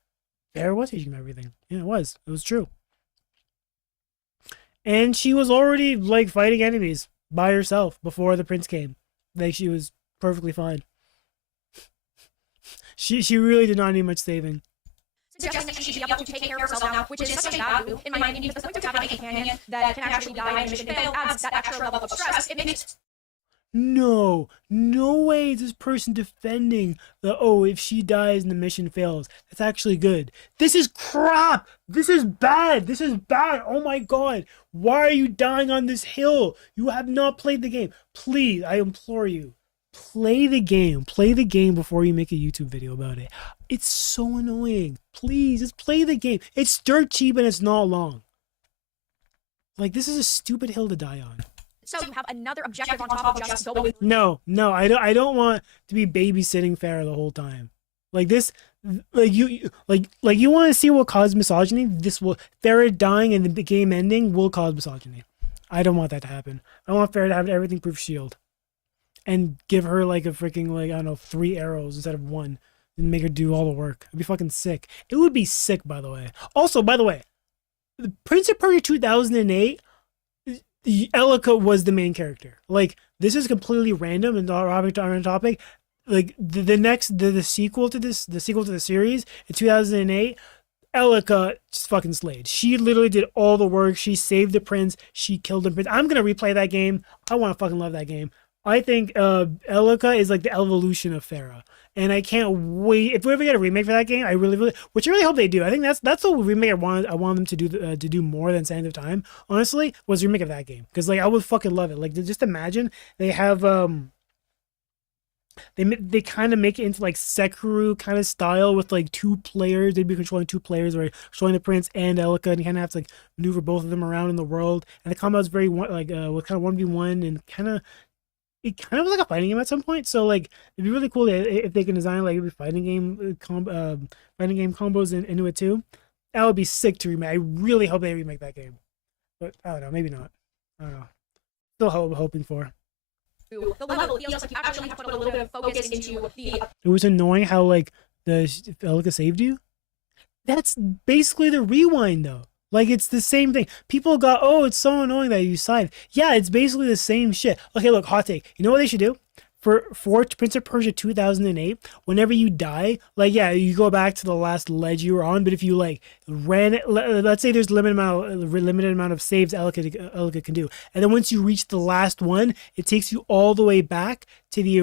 Farah was teaching him everything. Yeah, it was. It was true. And she was already, like, fighting enemies by herself before the prince came. Like, she was perfectly fine. She really did not need much saving. Suggesting that she should be able to take care of herself now, which is such a value, in my opinion, because the point of having a companion that can actually die and mission fail adds that extra level of stress. It makes No way is this person defending the, oh, if she dies and the mission fails. That's actually good. This is crap. This is bad. This is bad. Oh my God. Why are you dying on this hill? You have not played the game. Please, I implore you. Play the game. Play the game before you make a YouTube video about it. It's so annoying. Please, just play the game. It's dirt cheap and it's not long. Like, this is a stupid hill to die on. so you have another objective on top of just going. No, I don't want to be babysitting Farah the whole time. Like this, like you want to see what caused misogyny? This will, Farah dying and the game ending will cause misogyny. I don't want that to happen. I want Farah to have everything proof shield, and give her like a freaking, like, I don't know, 3 arrows instead of 1, and make her do all the work. It'd be fucking sick. It would be sick, by the way. Also, by the way, the Prince of Persia 2008. Elika was the main character. Like, this is completely random and not on topic. Like the sequel to this, the sequel to the series in 2008, Elika just fucking slayed. She literally did all the work. She saved the prince. She killed the prince. I'm gonna replay that game. I want to fucking love that game. I think Elika is like the evolution of Farah, and I can't wait. If we ever get a remake for that game, which I really hope they do. I think that's the remake I want them to do more than Sands of Time. Honestly, was a remake of that game, because like I would fucking love it. Like, just imagine they have they kind of make it into like Sekiro kind of style with like 2 players. They'd be controlling 2 players, or controlling the prince and Elika, and you kind of have to like maneuver both of them around in the world. And the combat is very with kind of 1v1, and it kind of was like a fighting game at some point. So like it'd be really cool if they can design like a fighting game combos into it too. That would be sick to remake. I really hope they remake that game, but I don't know, maybe not. I don't know. Still hoping for. The level feels like you actually have to put a little bit of focus into the. It was annoying how like the Elika saved you. That's basically the rewind though. Like, it's the same thing. People got, oh, it's so annoying that you side. Yeah, it's basically the same shit. Okay, look, hot take. You know what they should do? For Prince of Persia 2008, whenever you die, like, yeah, you go back to the last ledge you were on, but if you, like, ran it, let's say there's limited amount of saves Elika can do. And then once you reach the last one, it takes you all the way back to the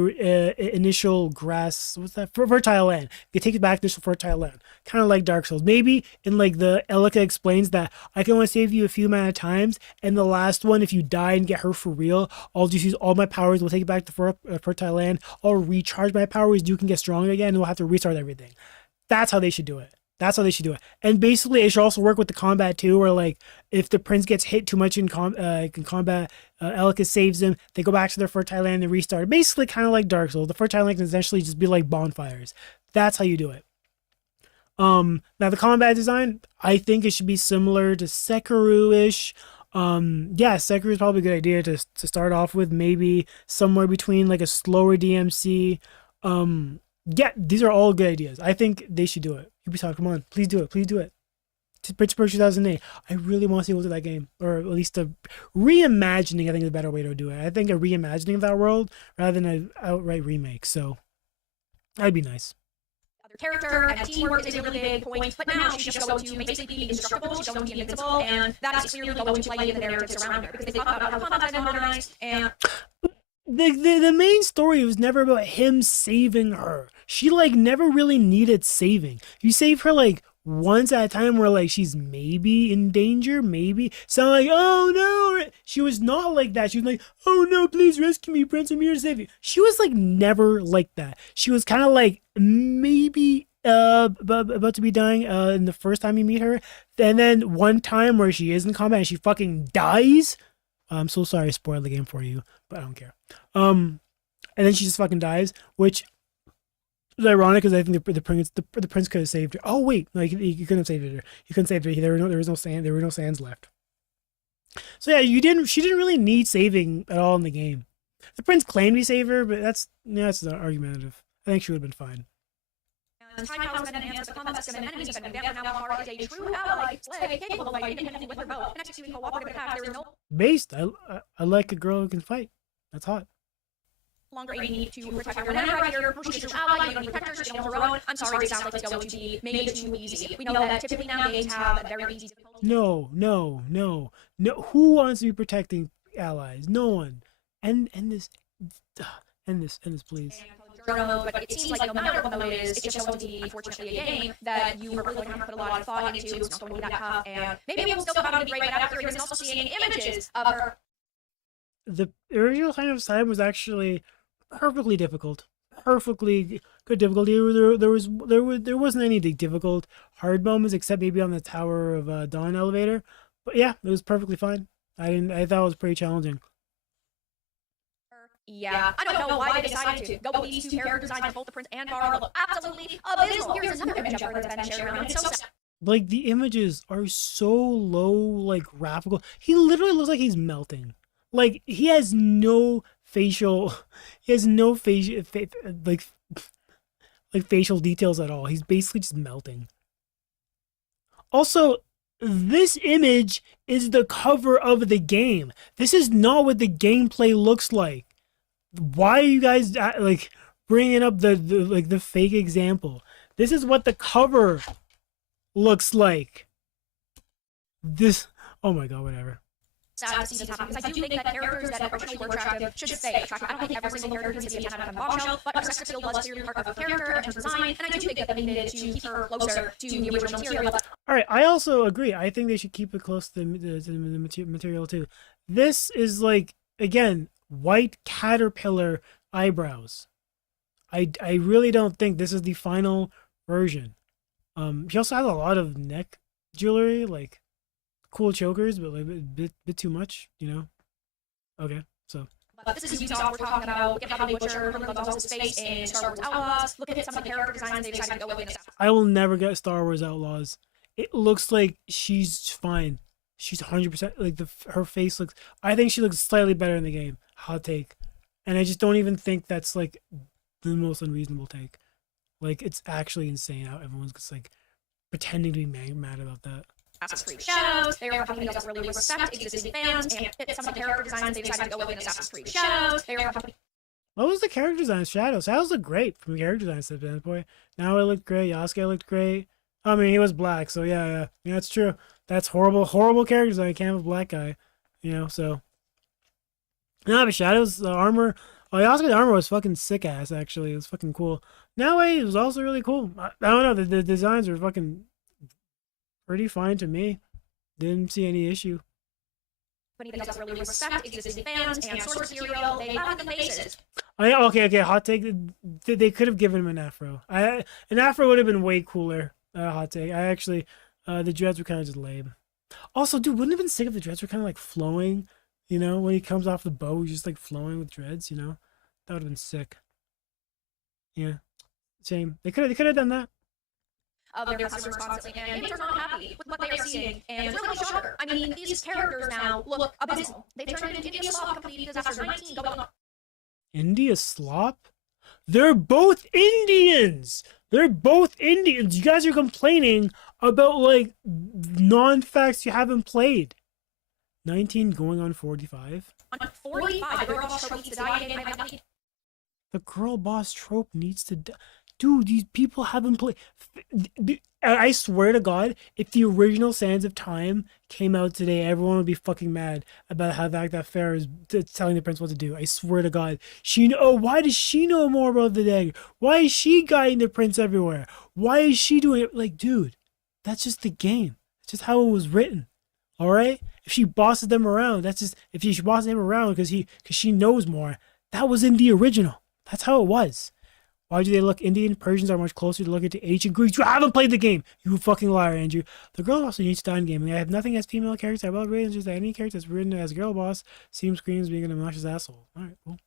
initial grass, what's that? Fertile land. It takes you back to fertile land. Kind of like Dark Souls. Maybe in like the Elika explains that I can only save you a few amount of times, and the last one, if you die and get hurt for real, I'll just use all my powers. We'll take it back to fertile land. I'll recharge my powers. You can get stronger again, and we'll have to restart everything. That's how they should do it. And basically, it should also work with the combat too, where like if the prince gets hit too much in combat, Elika saves him. They go back to their fertile land and restart. Basically, kind of like Dark Souls. The fertile land can essentially just be like bonfires. That's how you do it. Now the combat design, I think it should be similar to Sekiro-ish. Yeah, Sekiro is probably a good idea to start off with, maybe somewhere between like a slower DMC. Yeah, these are all good ideas. I think they should do it. Ubisoft, come on, please do it. Prince of Persia 2008. I really want to see what's in that game, or at least a reimagining. I think is a better way to do it. I think a reimagining of that world rather than an outright remake. So that'd be nice. Character and teamwork is a really big point, but now she's just going to basically be indestructible, she's going to be invincible, and that is clearly going to play in the narratives around her, because they talk about how the combat is modernized, and the main story was never about him saving her. She like never really needed saving. You save her like once at a time where like she's maybe in danger, maybe. So like, oh no. She was not like that. She was like, oh no, please rescue me, Prince, I'm here to save you. She was like never like that. She was kind of like maybe about to be dying in the first time you meet her. And then one time where she is in combat and she fucking dies. I'm so sorry, spoil the game for you, but I don't care. And then she just fucking dies, which is ironic because I think the prince could have saved her. Oh wait, like you couldn't have saved her. You couldn't save her. There was no sand. There were no sands left. So yeah, She didn't really need saving at all in the game. The prince claimed he saved her, but that's argumentative. I think she would have been fine. Time has been enhanced, the combat system and enemies have been revamped, and now Lara is a true ally, slave, capable of fighting independently with her bow, and executing cooperative attacks. There is no Based, I like a girl who can fight. That's hot. longer a need to protect her. Whenever I hear she's a true ally, you don't need protectors, she on her own. I'm sorry, it sounds like it's going to be made too easy. We know that typically now games have a very easy difficulty. No. Who wants to be protecting allies? No one. End this, please. But it seems like no matter what mode it is, it's just going to be, unfortunately, a game that you are really going to have to put a lot of thought into. It's not going to be that tough, and maybe it will still come out and be great, but after you're also seeing images of her. The original Sign of Time was actually perfectly difficult. Perfectly good difficulty. There wasn't any difficult hard moments except maybe on the Tower of Dawn elevator. But yeah, it was perfectly fine. I thought it was pretty challenging. Yeah, I don't know why they decided to go with these two character designs for both the prince and Lara. Look absolutely abysmal. Here's another image of her that's been shared around. It's so sad. Like the images are so low, like graphical. He literally looks like he's melting. Like he has no facial like facial details at all. He's basically just melting. Also, this image is the cover of the game. This is not what the gameplay looks like. Why are you guys like bringing up the fake example? This is what the cover looks like. This, oh my god, whatever. Sad to see this happen, because I do think that characters that originally were attractive should stay attractive. I don't think every single character needs to be a 10 out of 10 bombshell, but her sex appeal was clearly part of her character and her design, and I do think that they needed to keep her closer to the original material. All right, I also agree. I think they should keep it close to the material too. This is like, again, white caterpillar eyebrows. I really don't think this is the final version. She also has a lot of neck jewelry, like cool chokers, but like a bit too much, you know? Okay, so. But this is Ubisoft we're talking about. Look at how they butcher Herman Gonzalez's face in Star Wars Outlaws. Look at some of the character designs they decided to go with in this. I will never get Star Wars Outlaws. It looks like she's fine. She's 100%, like her face looks, I think she looks slightly better in the game. Hot take. And I just don't even think that's like the most unreasonable take. Like, it's actually insane how everyone's just like pretending to be mad about that. Assassin's Creed Shadows. They are a company that doesn't really respect existing fans and fit some of the character designs they decided to go with in Assassin's Creed Shadows. They are a company. What was the character design? Shadows look great from a character design standpoint. Now it looked great. Yasuke looked great. I mean, he was black, so yeah, that's true. That's horrible character design. You can't have a black guy, you know. So, no, but Shadows, the armor. Oh, Yasuke's armor was fucking sick ass. Actually, it was fucking cool. Now, it was also really cool. I don't know. The designs were fucking pretty fine to me. Didn't see any issue. But he doesn't really respect existing fans and source material. They laugh in the faces. Okay. Hot take. They could have given him an afro. An afro would have been way cooler. Hot take. The dreads were kind of just lame. Also, dude, wouldn't it have been sick if the dreads were kind of like flowing? You know, when he comes off the bow, he's just like flowing with dreads. You know, that would have been sick. Yeah, shame. They could have done that. Of their customers constantly, and gamers are not happy with what they are seeing, and it's really a shocker. I mean, these characters now look abysmal. They turned into India slop completely because after 19 going on. India slop? They're both Indians! You guys are complaining about, like, non-facts you haven't played. 19 going on 45? On 45, the girl boss trope needs to die again. The girl boss trope needs to die. dude, these people haven't played. I swear to God, if the original Sands of Time came out today, everyone would be fucking mad about how that Fair is telling the prince what to do. I swear to God, why does she know more about the dagger? Why is she guiding the prince everywhere? Why is she doing it? Like, dude, that's just the game. It's just how it was written. All right. If she bosses them around, that's just if she bosses him around because she knows more. That was in the original. That's how it was. Why do they look Indian? Persians are much closer to looking to ancient Greeks. You haven't played the game. You fucking liar, Andrew. The girl also needs to die in gaming. I have nothing as female characters. I love ratings just any character that's written as a girl boss seems screams being an obnoxious asshole. All right, cool.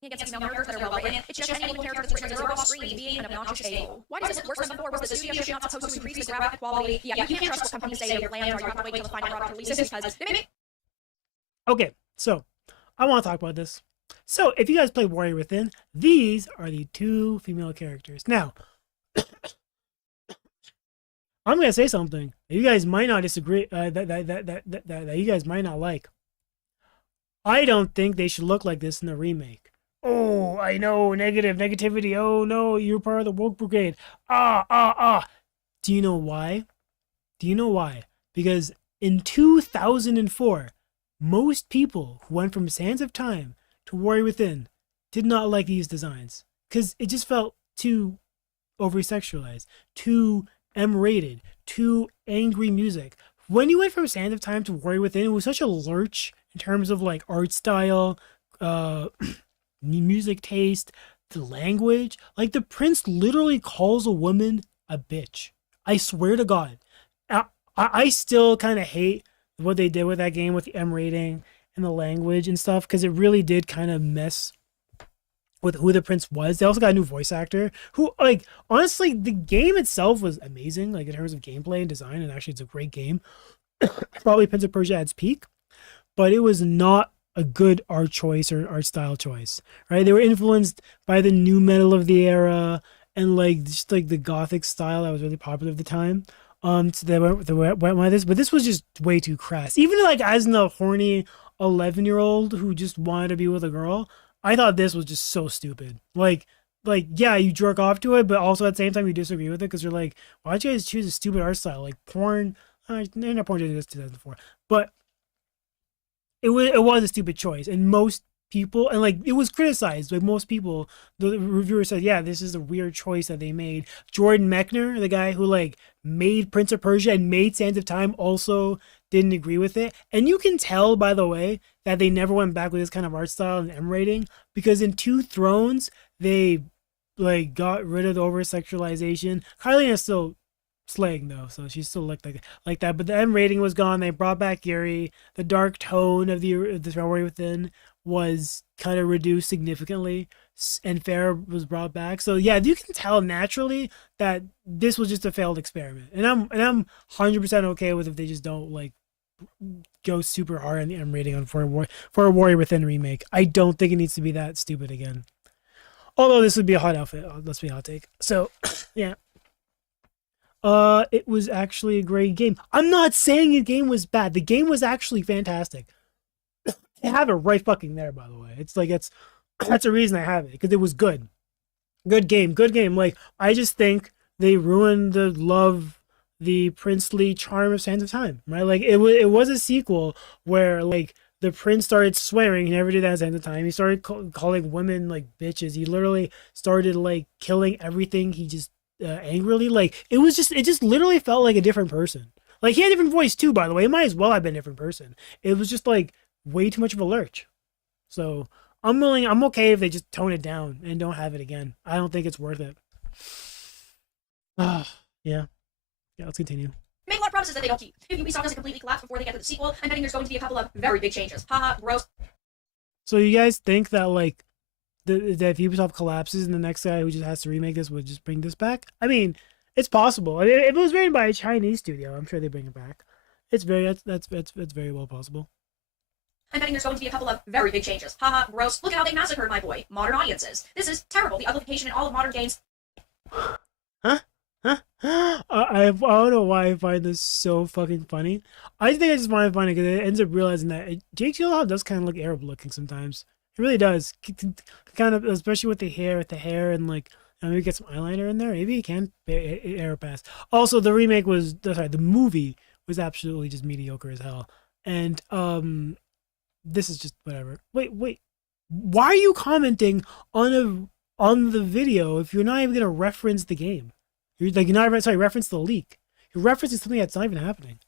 He gets female characters that are well written. It's just any little character that's written as a girl screen being an obnoxious a-hole. Why does it worse than before? Was the studio not supposed to increase the graphic quality? Yeah, you can't trust what companies say their plans are. You have to wait till the final product releases because they make. Okay, so I want to talk about this. So if you guys play Warrior Within, these are the 2 female characters. Now, I'm gonna say something that you guys might not disagree. That you guys might not like. I don't think they should look like this in the remake. Oh, I know, negativity. Oh no, you're part of the woke brigade. Do you know why? Because in 2004, most people who went from Sands of Time to Warrior Within did not like these designs because it just felt too over-sexualized, too M-rated, too angry music. When you went from Sands of Time to Warrior Within, it was such a lurch in terms of like art style, music taste, the language. Like the prince literally calls a woman a bitch. I swear to God. I still kind of hate what they did with that game with the M rating and the language and stuff because it really did kind of mess with who the prince was. They also got a new voice actor who, like, honestly, the game itself was amazing, like in terms of gameplay and design, and actually it's a great game. Probably Prince of Persia at its peak, but it was not a good art choice or art style choice, right? They were influenced by the new metal of the era and like just like the gothic style that was really popular at the time. So they went with this, but this was just way too crass. Even like as a horny 11-year-old who just wanted to be with a girl, I thought this was just so stupid. Like yeah, you jerk off to it, but also at the same time you disagree with it because you're like, why'd you guys choose a stupid art style like porn? Not porn, this 2004, but it was a stupid choice, and most people, and like it was criticized. Like most people, the reviewer said, yeah, this is a weird choice that they made. Jordan Mechner, the guy who like made Prince of Persia and made Sands of Time, also didn't agree with it. And you can tell, by the way, that they never went back with this kind of art style and M rating because in Two Thrones they like got rid of the over sexualization. Kylie is still slaying though, so she still looked like that. But the M rating was gone. They brought back Yuri. The dark tone of the Warrior Within was kind of reduced significantly, and Fair was brought back. So yeah, you can tell naturally that this was just a failed experiment. And I'm 100% okay with if they just don't like go super hard on the M rating on for a Warrior Within remake. I don't think it needs to be that stupid again. Although this would be a hot outfit, let's be a hot take. So yeah. It was actually a great game. I'm not saying the game was bad. The game was actually fantastic. I have it right fucking there, by the way. It's like that's the reason I have it, because it was good. Good game. Like, I just think they ruined the princely charm of Sands of Time, right? Like, it was a sequel where, like, the prince started swearing. He never did that at Sands of Time. He started calling women, like, bitches. He literally started, like, killing everything. He just angrily, like, it just literally felt like a different person. Like, he had a different voice too, by the way. It might as well have been a different person. It was just like way too much of a lurch. So I'm okay if they just tone it down and don't have it again. I don't think it's worth it. Yeah, let's continue. Make a lot of promises that they don't keep. If Ubisoft doesn't completely collapse before they get to the sequel, I'm betting there's going to be a couple of very big changes. Haha, gross. So you guys think that like that if Ubisoft collapses and the next guy who just has to remake this would just bring this back? I mean, it's possible. I mean, if it was made by a Chinese studio, I'm sure they bring it back. It's very well possible. I'm betting there's going to be a couple of very big changes. Haha, gross. Look at how they massacred my boy. Modern audiences. This is terrible. The uglification in all of modern games. Huh? I don't know why I find this so fucking funny. I think I just find it funny because it ends up realizing that Jake Gyllenhaal does kind of look Arab looking sometimes. It really does. Kind of, especially with the hair and like maybe get some eyeliner in there. Maybe he can air pass. Also, the remake was the movie was absolutely just mediocre as hell. And this is just whatever. Wait. Why are you commenting on the video if you're not even gonna reference the game? You're not reference the leak. You're referencing something that's not even happening.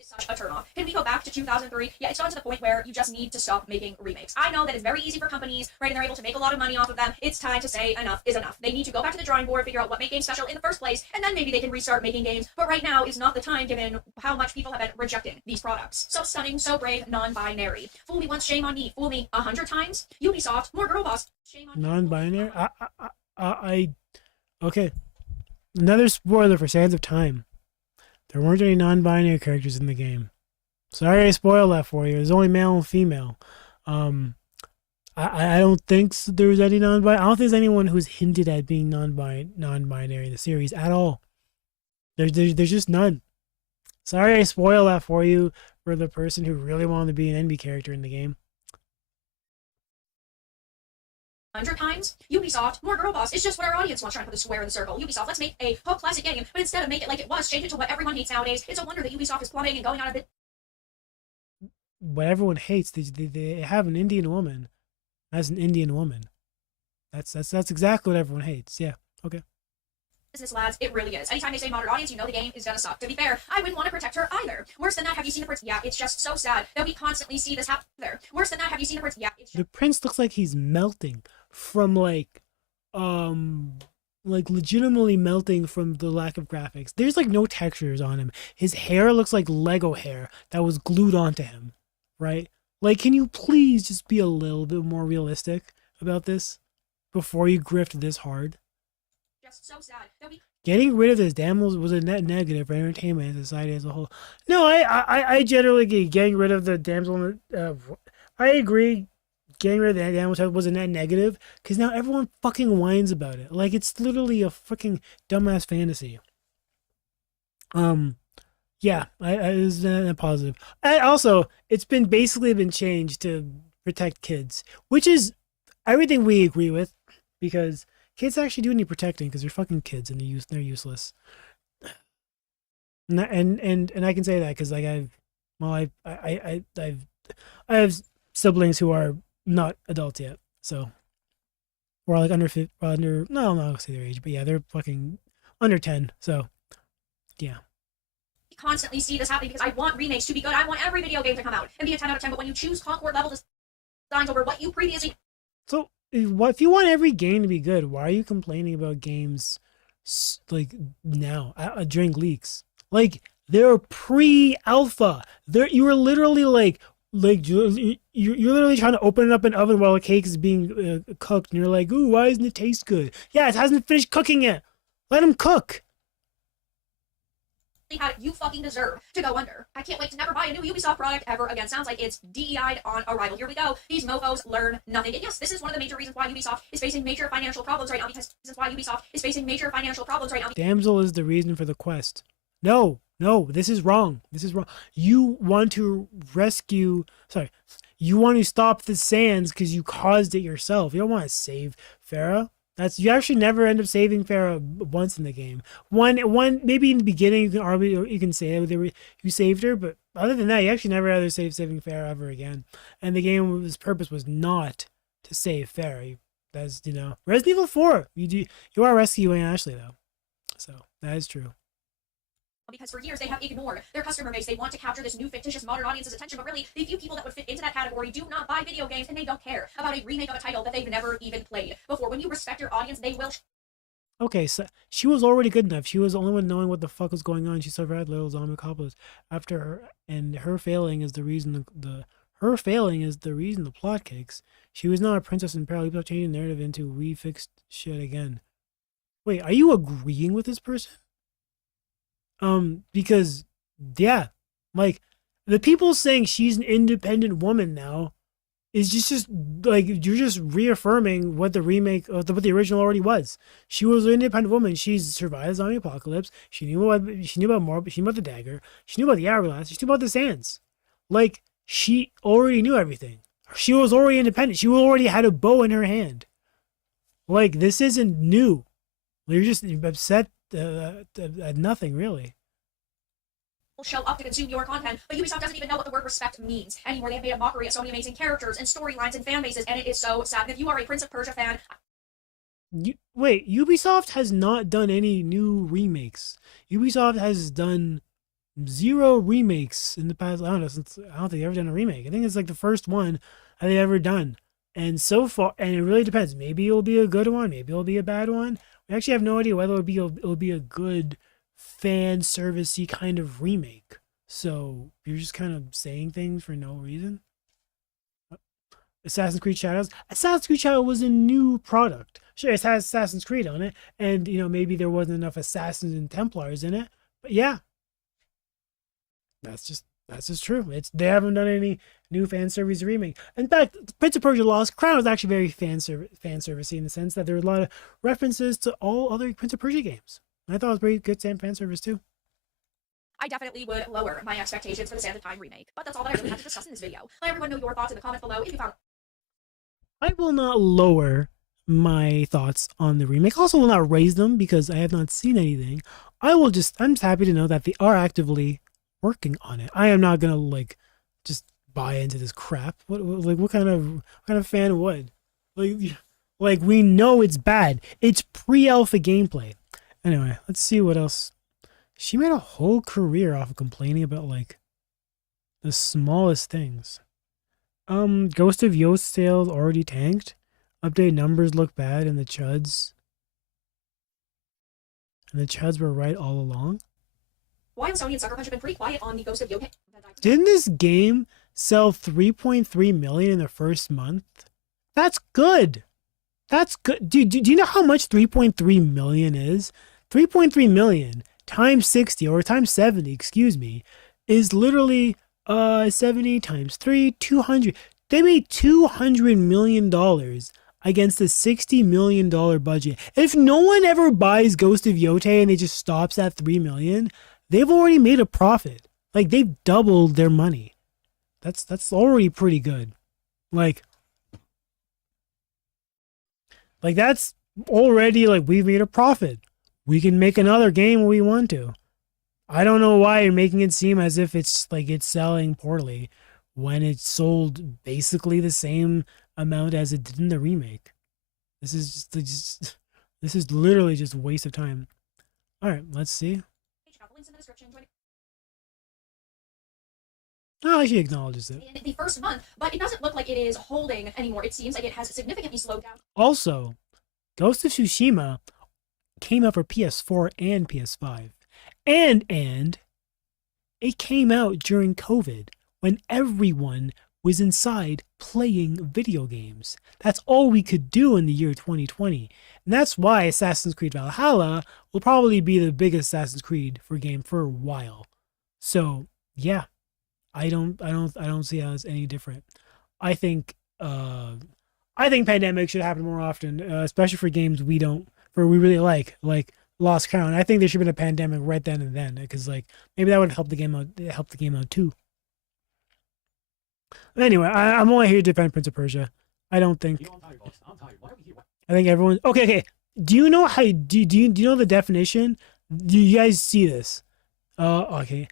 Is such a turnoff. Can we go back to 2003? Yeah, it's gotten to the point where you just need to stop making remakes. I know that it's very easy for companies, right, and they're able to make a lot of money off of them. It's time to say enough is enough. They need to go back to the drawing board, figure out what made games special in the first place, and then maybe they can restart making games. But right now is not the time, given how much people have been rejecting these products. So stunning, so brave, non-binary. Fool me once, shame on me. Fool me 100 times. Ubisoft, more girl boss. Shame on me. Non-binary. Okay. Another spoiler for Sands of Time. There weren't any non-binary characters in the game. Sorry I spoiled that for you. There's only male and female. I don't think there was any non-binary. I don't think there's anyone who's hinted at being non-binary in the series at all. There's just none. Sorry I spoiled that for you for the person who really wanted to be an NB character in the game. 100 times. Ubisoft, more girl boss. It's just what our audience wants, trying to put the square in the circle. Ubisoft, let's make a whole classic game, but instead of make it like it was, change it to what everyone hates nowadays. It's a wonder that Ubisoft is plumbing and going out of it. What everyone hates, they have an Indian woman as an Indian woman. That's exactly what everyone hates. Yeah. Okay. Business lads, it really is. Anytime they say modern audience, you know the game is gonna suck. To be fair, I wouldn't want to protect her either. Worse than that, have you seen the prince? Yeah, it's just so sad that we constantly see this happen there. Worse than that, have you seen the prince? Yeah, it's just... The prince looks like he's melting from like legitimately melting from the lack of graphics. There's like no textures on him. His hair looks like Lego hair that was glued onto him, right? Like, can you please just be a little bit more realistic about this before you grift this hard? Just so sad that we... Getting rid of this damsel was a net negative for entertainment and society as a whole. No, I generally getting rid of the damsel. I agree. Getting rid of the damsel was a net negative because now everyone fucking whines about it. Like, it's literally a fucking dumbass fantasy. Yeah, it was a positive. And also, it's basically been changed to protect kids, which is everything we agree with, because kids actually do need protecting because they're fucking kids and they're useless. And I can say that because like I have siblings who are not adults yet, so or like under no, I'm not gonna say their age, but yeah, they're fucking under 10. So yeah. Constantly see this happening because I want remakes to be good. I want every video game to come out and be a 10 out of 10. But when you choose Concord level designs over what you previously... So if you want every game to be good, why are you complaining about games like now during leaks? Like, they're pre-alpha. You were literally like you're literally trying to open it up in an oven while a cake is being cooked, and you're like, ooh, why doesn't it taste good? Yeah, it hasn't finished cooking yet. Let him cook. How you fucking deserve to go under. I can't wait to never buy a new Ubisoft product ever again. Sounds like it's DEI'd on arrival. Here we go. These mofos learn nothing. And yes, this is one of the major reasons why Ubisoft is facing major financial problems right now, because this is why Ubisoft is facing major financial problems right now. Damsel is the reason for the quest. No, this is wrong. This is wrong. You want to you want to stop the sands because you caused it yourself. You don't want to save Farah. You actually never end up saving Farah once in the game. One maybe in the beginning you can argue, you can say you saved her, but other than that, you actually never ever saving Farah ever again. And the game's purpose was not to save Farah. That's Resident Evil 4. You are rescuing Ashley though, so that is true. Because for years they have ignored their customer base. They want to capture this new fictitious modern audience's attention, but really the few people that would fit into that category do not buy video games, and they don't care about a remake of a title that they've never even played before. When you respect your audience, they will... Okay, so she was already good enough. She was the only one knowing what the fuck was going on. She survived little zombie apocalypse after her, and her failing is the reason the plot kicks. She was not a princess in peril. People changing the narrative into we fixed shit again. Wait, are you agreeing with this person? Because yeah, like the people saying she's an independent woman now is just like you're just reaffirming what the remake what the original already was. She was an independent woman. She's survived the zombie apocalypse. She knew about Morb. She knew about the dagger. She knew about the hourglass. She knew about the sands. Like, she already knew everything. She was already independent. She already had a bow in her hand. Like, this isn't new. You're just upset at nothing, really. Show up to consume your content, but Ubisoft doesn't even know what the word respect means anymore. They have made a mockery of so many amazing characters and storylines and fan bases, and it is so sad. And if you are a Prince of Persia fan, Wait, Ubisoft has not done any new remakes. Ubisoft has done 0 remakes in the past. I don't know. I don't think they've ever done a remake. I think it's like the first one that they've ever done. And so far, and it really depends. Maybe it'll be a good one. Maybe it'll be a bad one. We actually have no idea whether it'll be a good fan servicey kind of remake. So you're just kind of saying things for no reason. Assassin's Creed Shadows. Assassin's Creed Shadows was a new product. Sure, it has Assassin's Creed on it, and maybe there wasn't enough Assassins and Templars in it. But yeah, that's just true. They haven't done any new fan service remake. In fact, Prince of Persia: Lost Crown was actually very fan servicey in the sense that there were a lot of references to all other Prince of Persia games. And I thought it was pretty good fan service too. I definitely would lower my expectations for the Sands of Time remake. But that's all that I really had to discuss in this video. Let everyone know your thoughts in the comments below if you found. I will not lower my thoughts on the remake. Also will not raise them because I have not seen anything. I'm just happy to know that they are actively working on it. I am not gonna just buy into this crap. What kind of fan would? Like we know it's bad. It's pre-alpha gameplay. Anyway, let's see what else. She made a whole career off of complaining about the smallest things. Ghost of Yost sales already tanked. Update numbers look bad and the chuds. And the chuds were right all along. While Sony and Sucker Punch have been pretty quiet on the Ghost of Yost. Didn't this game sell 3.3 million in the first month? That's good. That's good. Do you know how much 3.3 million is? 3.3 million times 60 or times 70, excuse me, is literally 70 times 3, 200. They made $200 million against a $60 million budget. If no one ever buys Ghost of Yote and it just stops at 3 million, they've already made a profit. Like, they've doubled their money. That's already pretty good. Like that's already we've made a profit. We can make another game when we want to. I don't know why you're making it seem as if it's selling poorly when it sold basically the same amount as it did in the remake. This is this is literally just a waste of time. All right, let's see. Oh, she acknowledges it. In the first month, but it doesn't look like it is holding anymore. It seems like it has significantly slowed down. Also, Ghost of Tsushima came out for PS4 and PS5. And it came out during COVID when everyone was inside playing video games. That's all we could do in the year 2020. And that's why Assassin's Creed Valhalla will probably be the biggest Assassin's Creed game for a while. So, yeah. I don't see how it's any different. I think pandemic should happen more often, especially for games we really like Lost Crown. I think there should have been a pandemic right then and then, because maybe that would help the game out too. Anyway, I'm only here to defend Prince of Persia. I don't think. I think everyone. Okay. Do you know do you know the definition? Do you guys see this? Okay.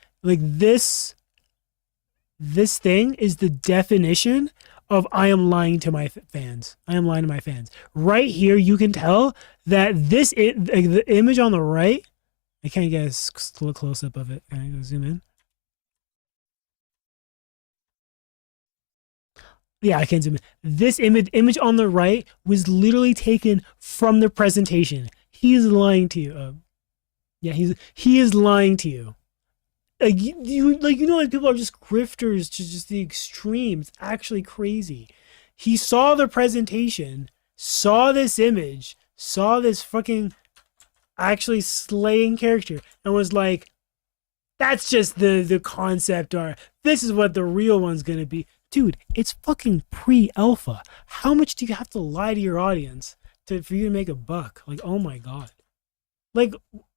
This thing is the definition of I am lying to my fans. I am lying to my fans. Right here, you can tell that the image on the right. I can't get a little close up of it. Can I go zoom in? Yeah, I can zoom in. This image on the right was literally taken from the presentation. He is lying to you. Yeah, he is lying to you. People are just grifters to just the extreme. It's actually crazy. He saw the presentation, saw this image, saw this fucking actually slaying character, and was like, that's just the concept art. This is what the real one's gonna be. Dude, it's fucking pre-alpha. How much do you have to lie to your audience for you to make a buck? Oh my god.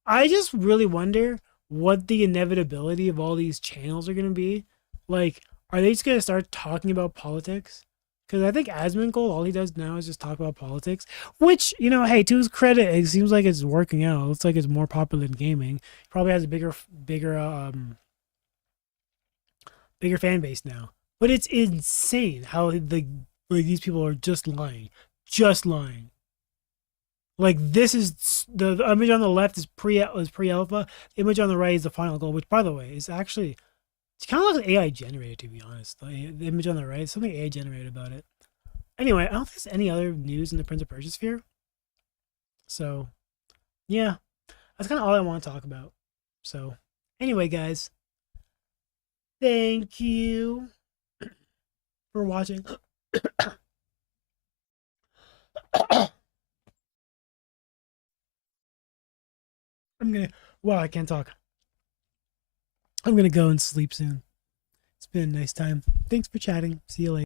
I just really wonder what the inevitability of all these channels are going to be. Are they just going to start talking about politics? Because I think Asmongold, all he does now is just talk about politics. Which, you know, hey, to his credit, it seems like it's working out. It looks like it's more popular in gaming. Probably has a bigger fan base now. But it's insane how these people are just lying. Just lying. Like, this is the image on the left is pre-alpha. The image on the right is the final goal, which, by the way, is actually, it kind of looks like AI generated, to be honest. The image on the right, something AI generated about it. Anyway, I don't think there's any other news in the Prince of Persia sphere. So, yeah, that's kind of all I want to talk about. So, anyway, guys, thank you for watching. Wow, I can't talk. I'm gonna go and sleep soon. It's been a nice time. Thanks for chatting. See you later.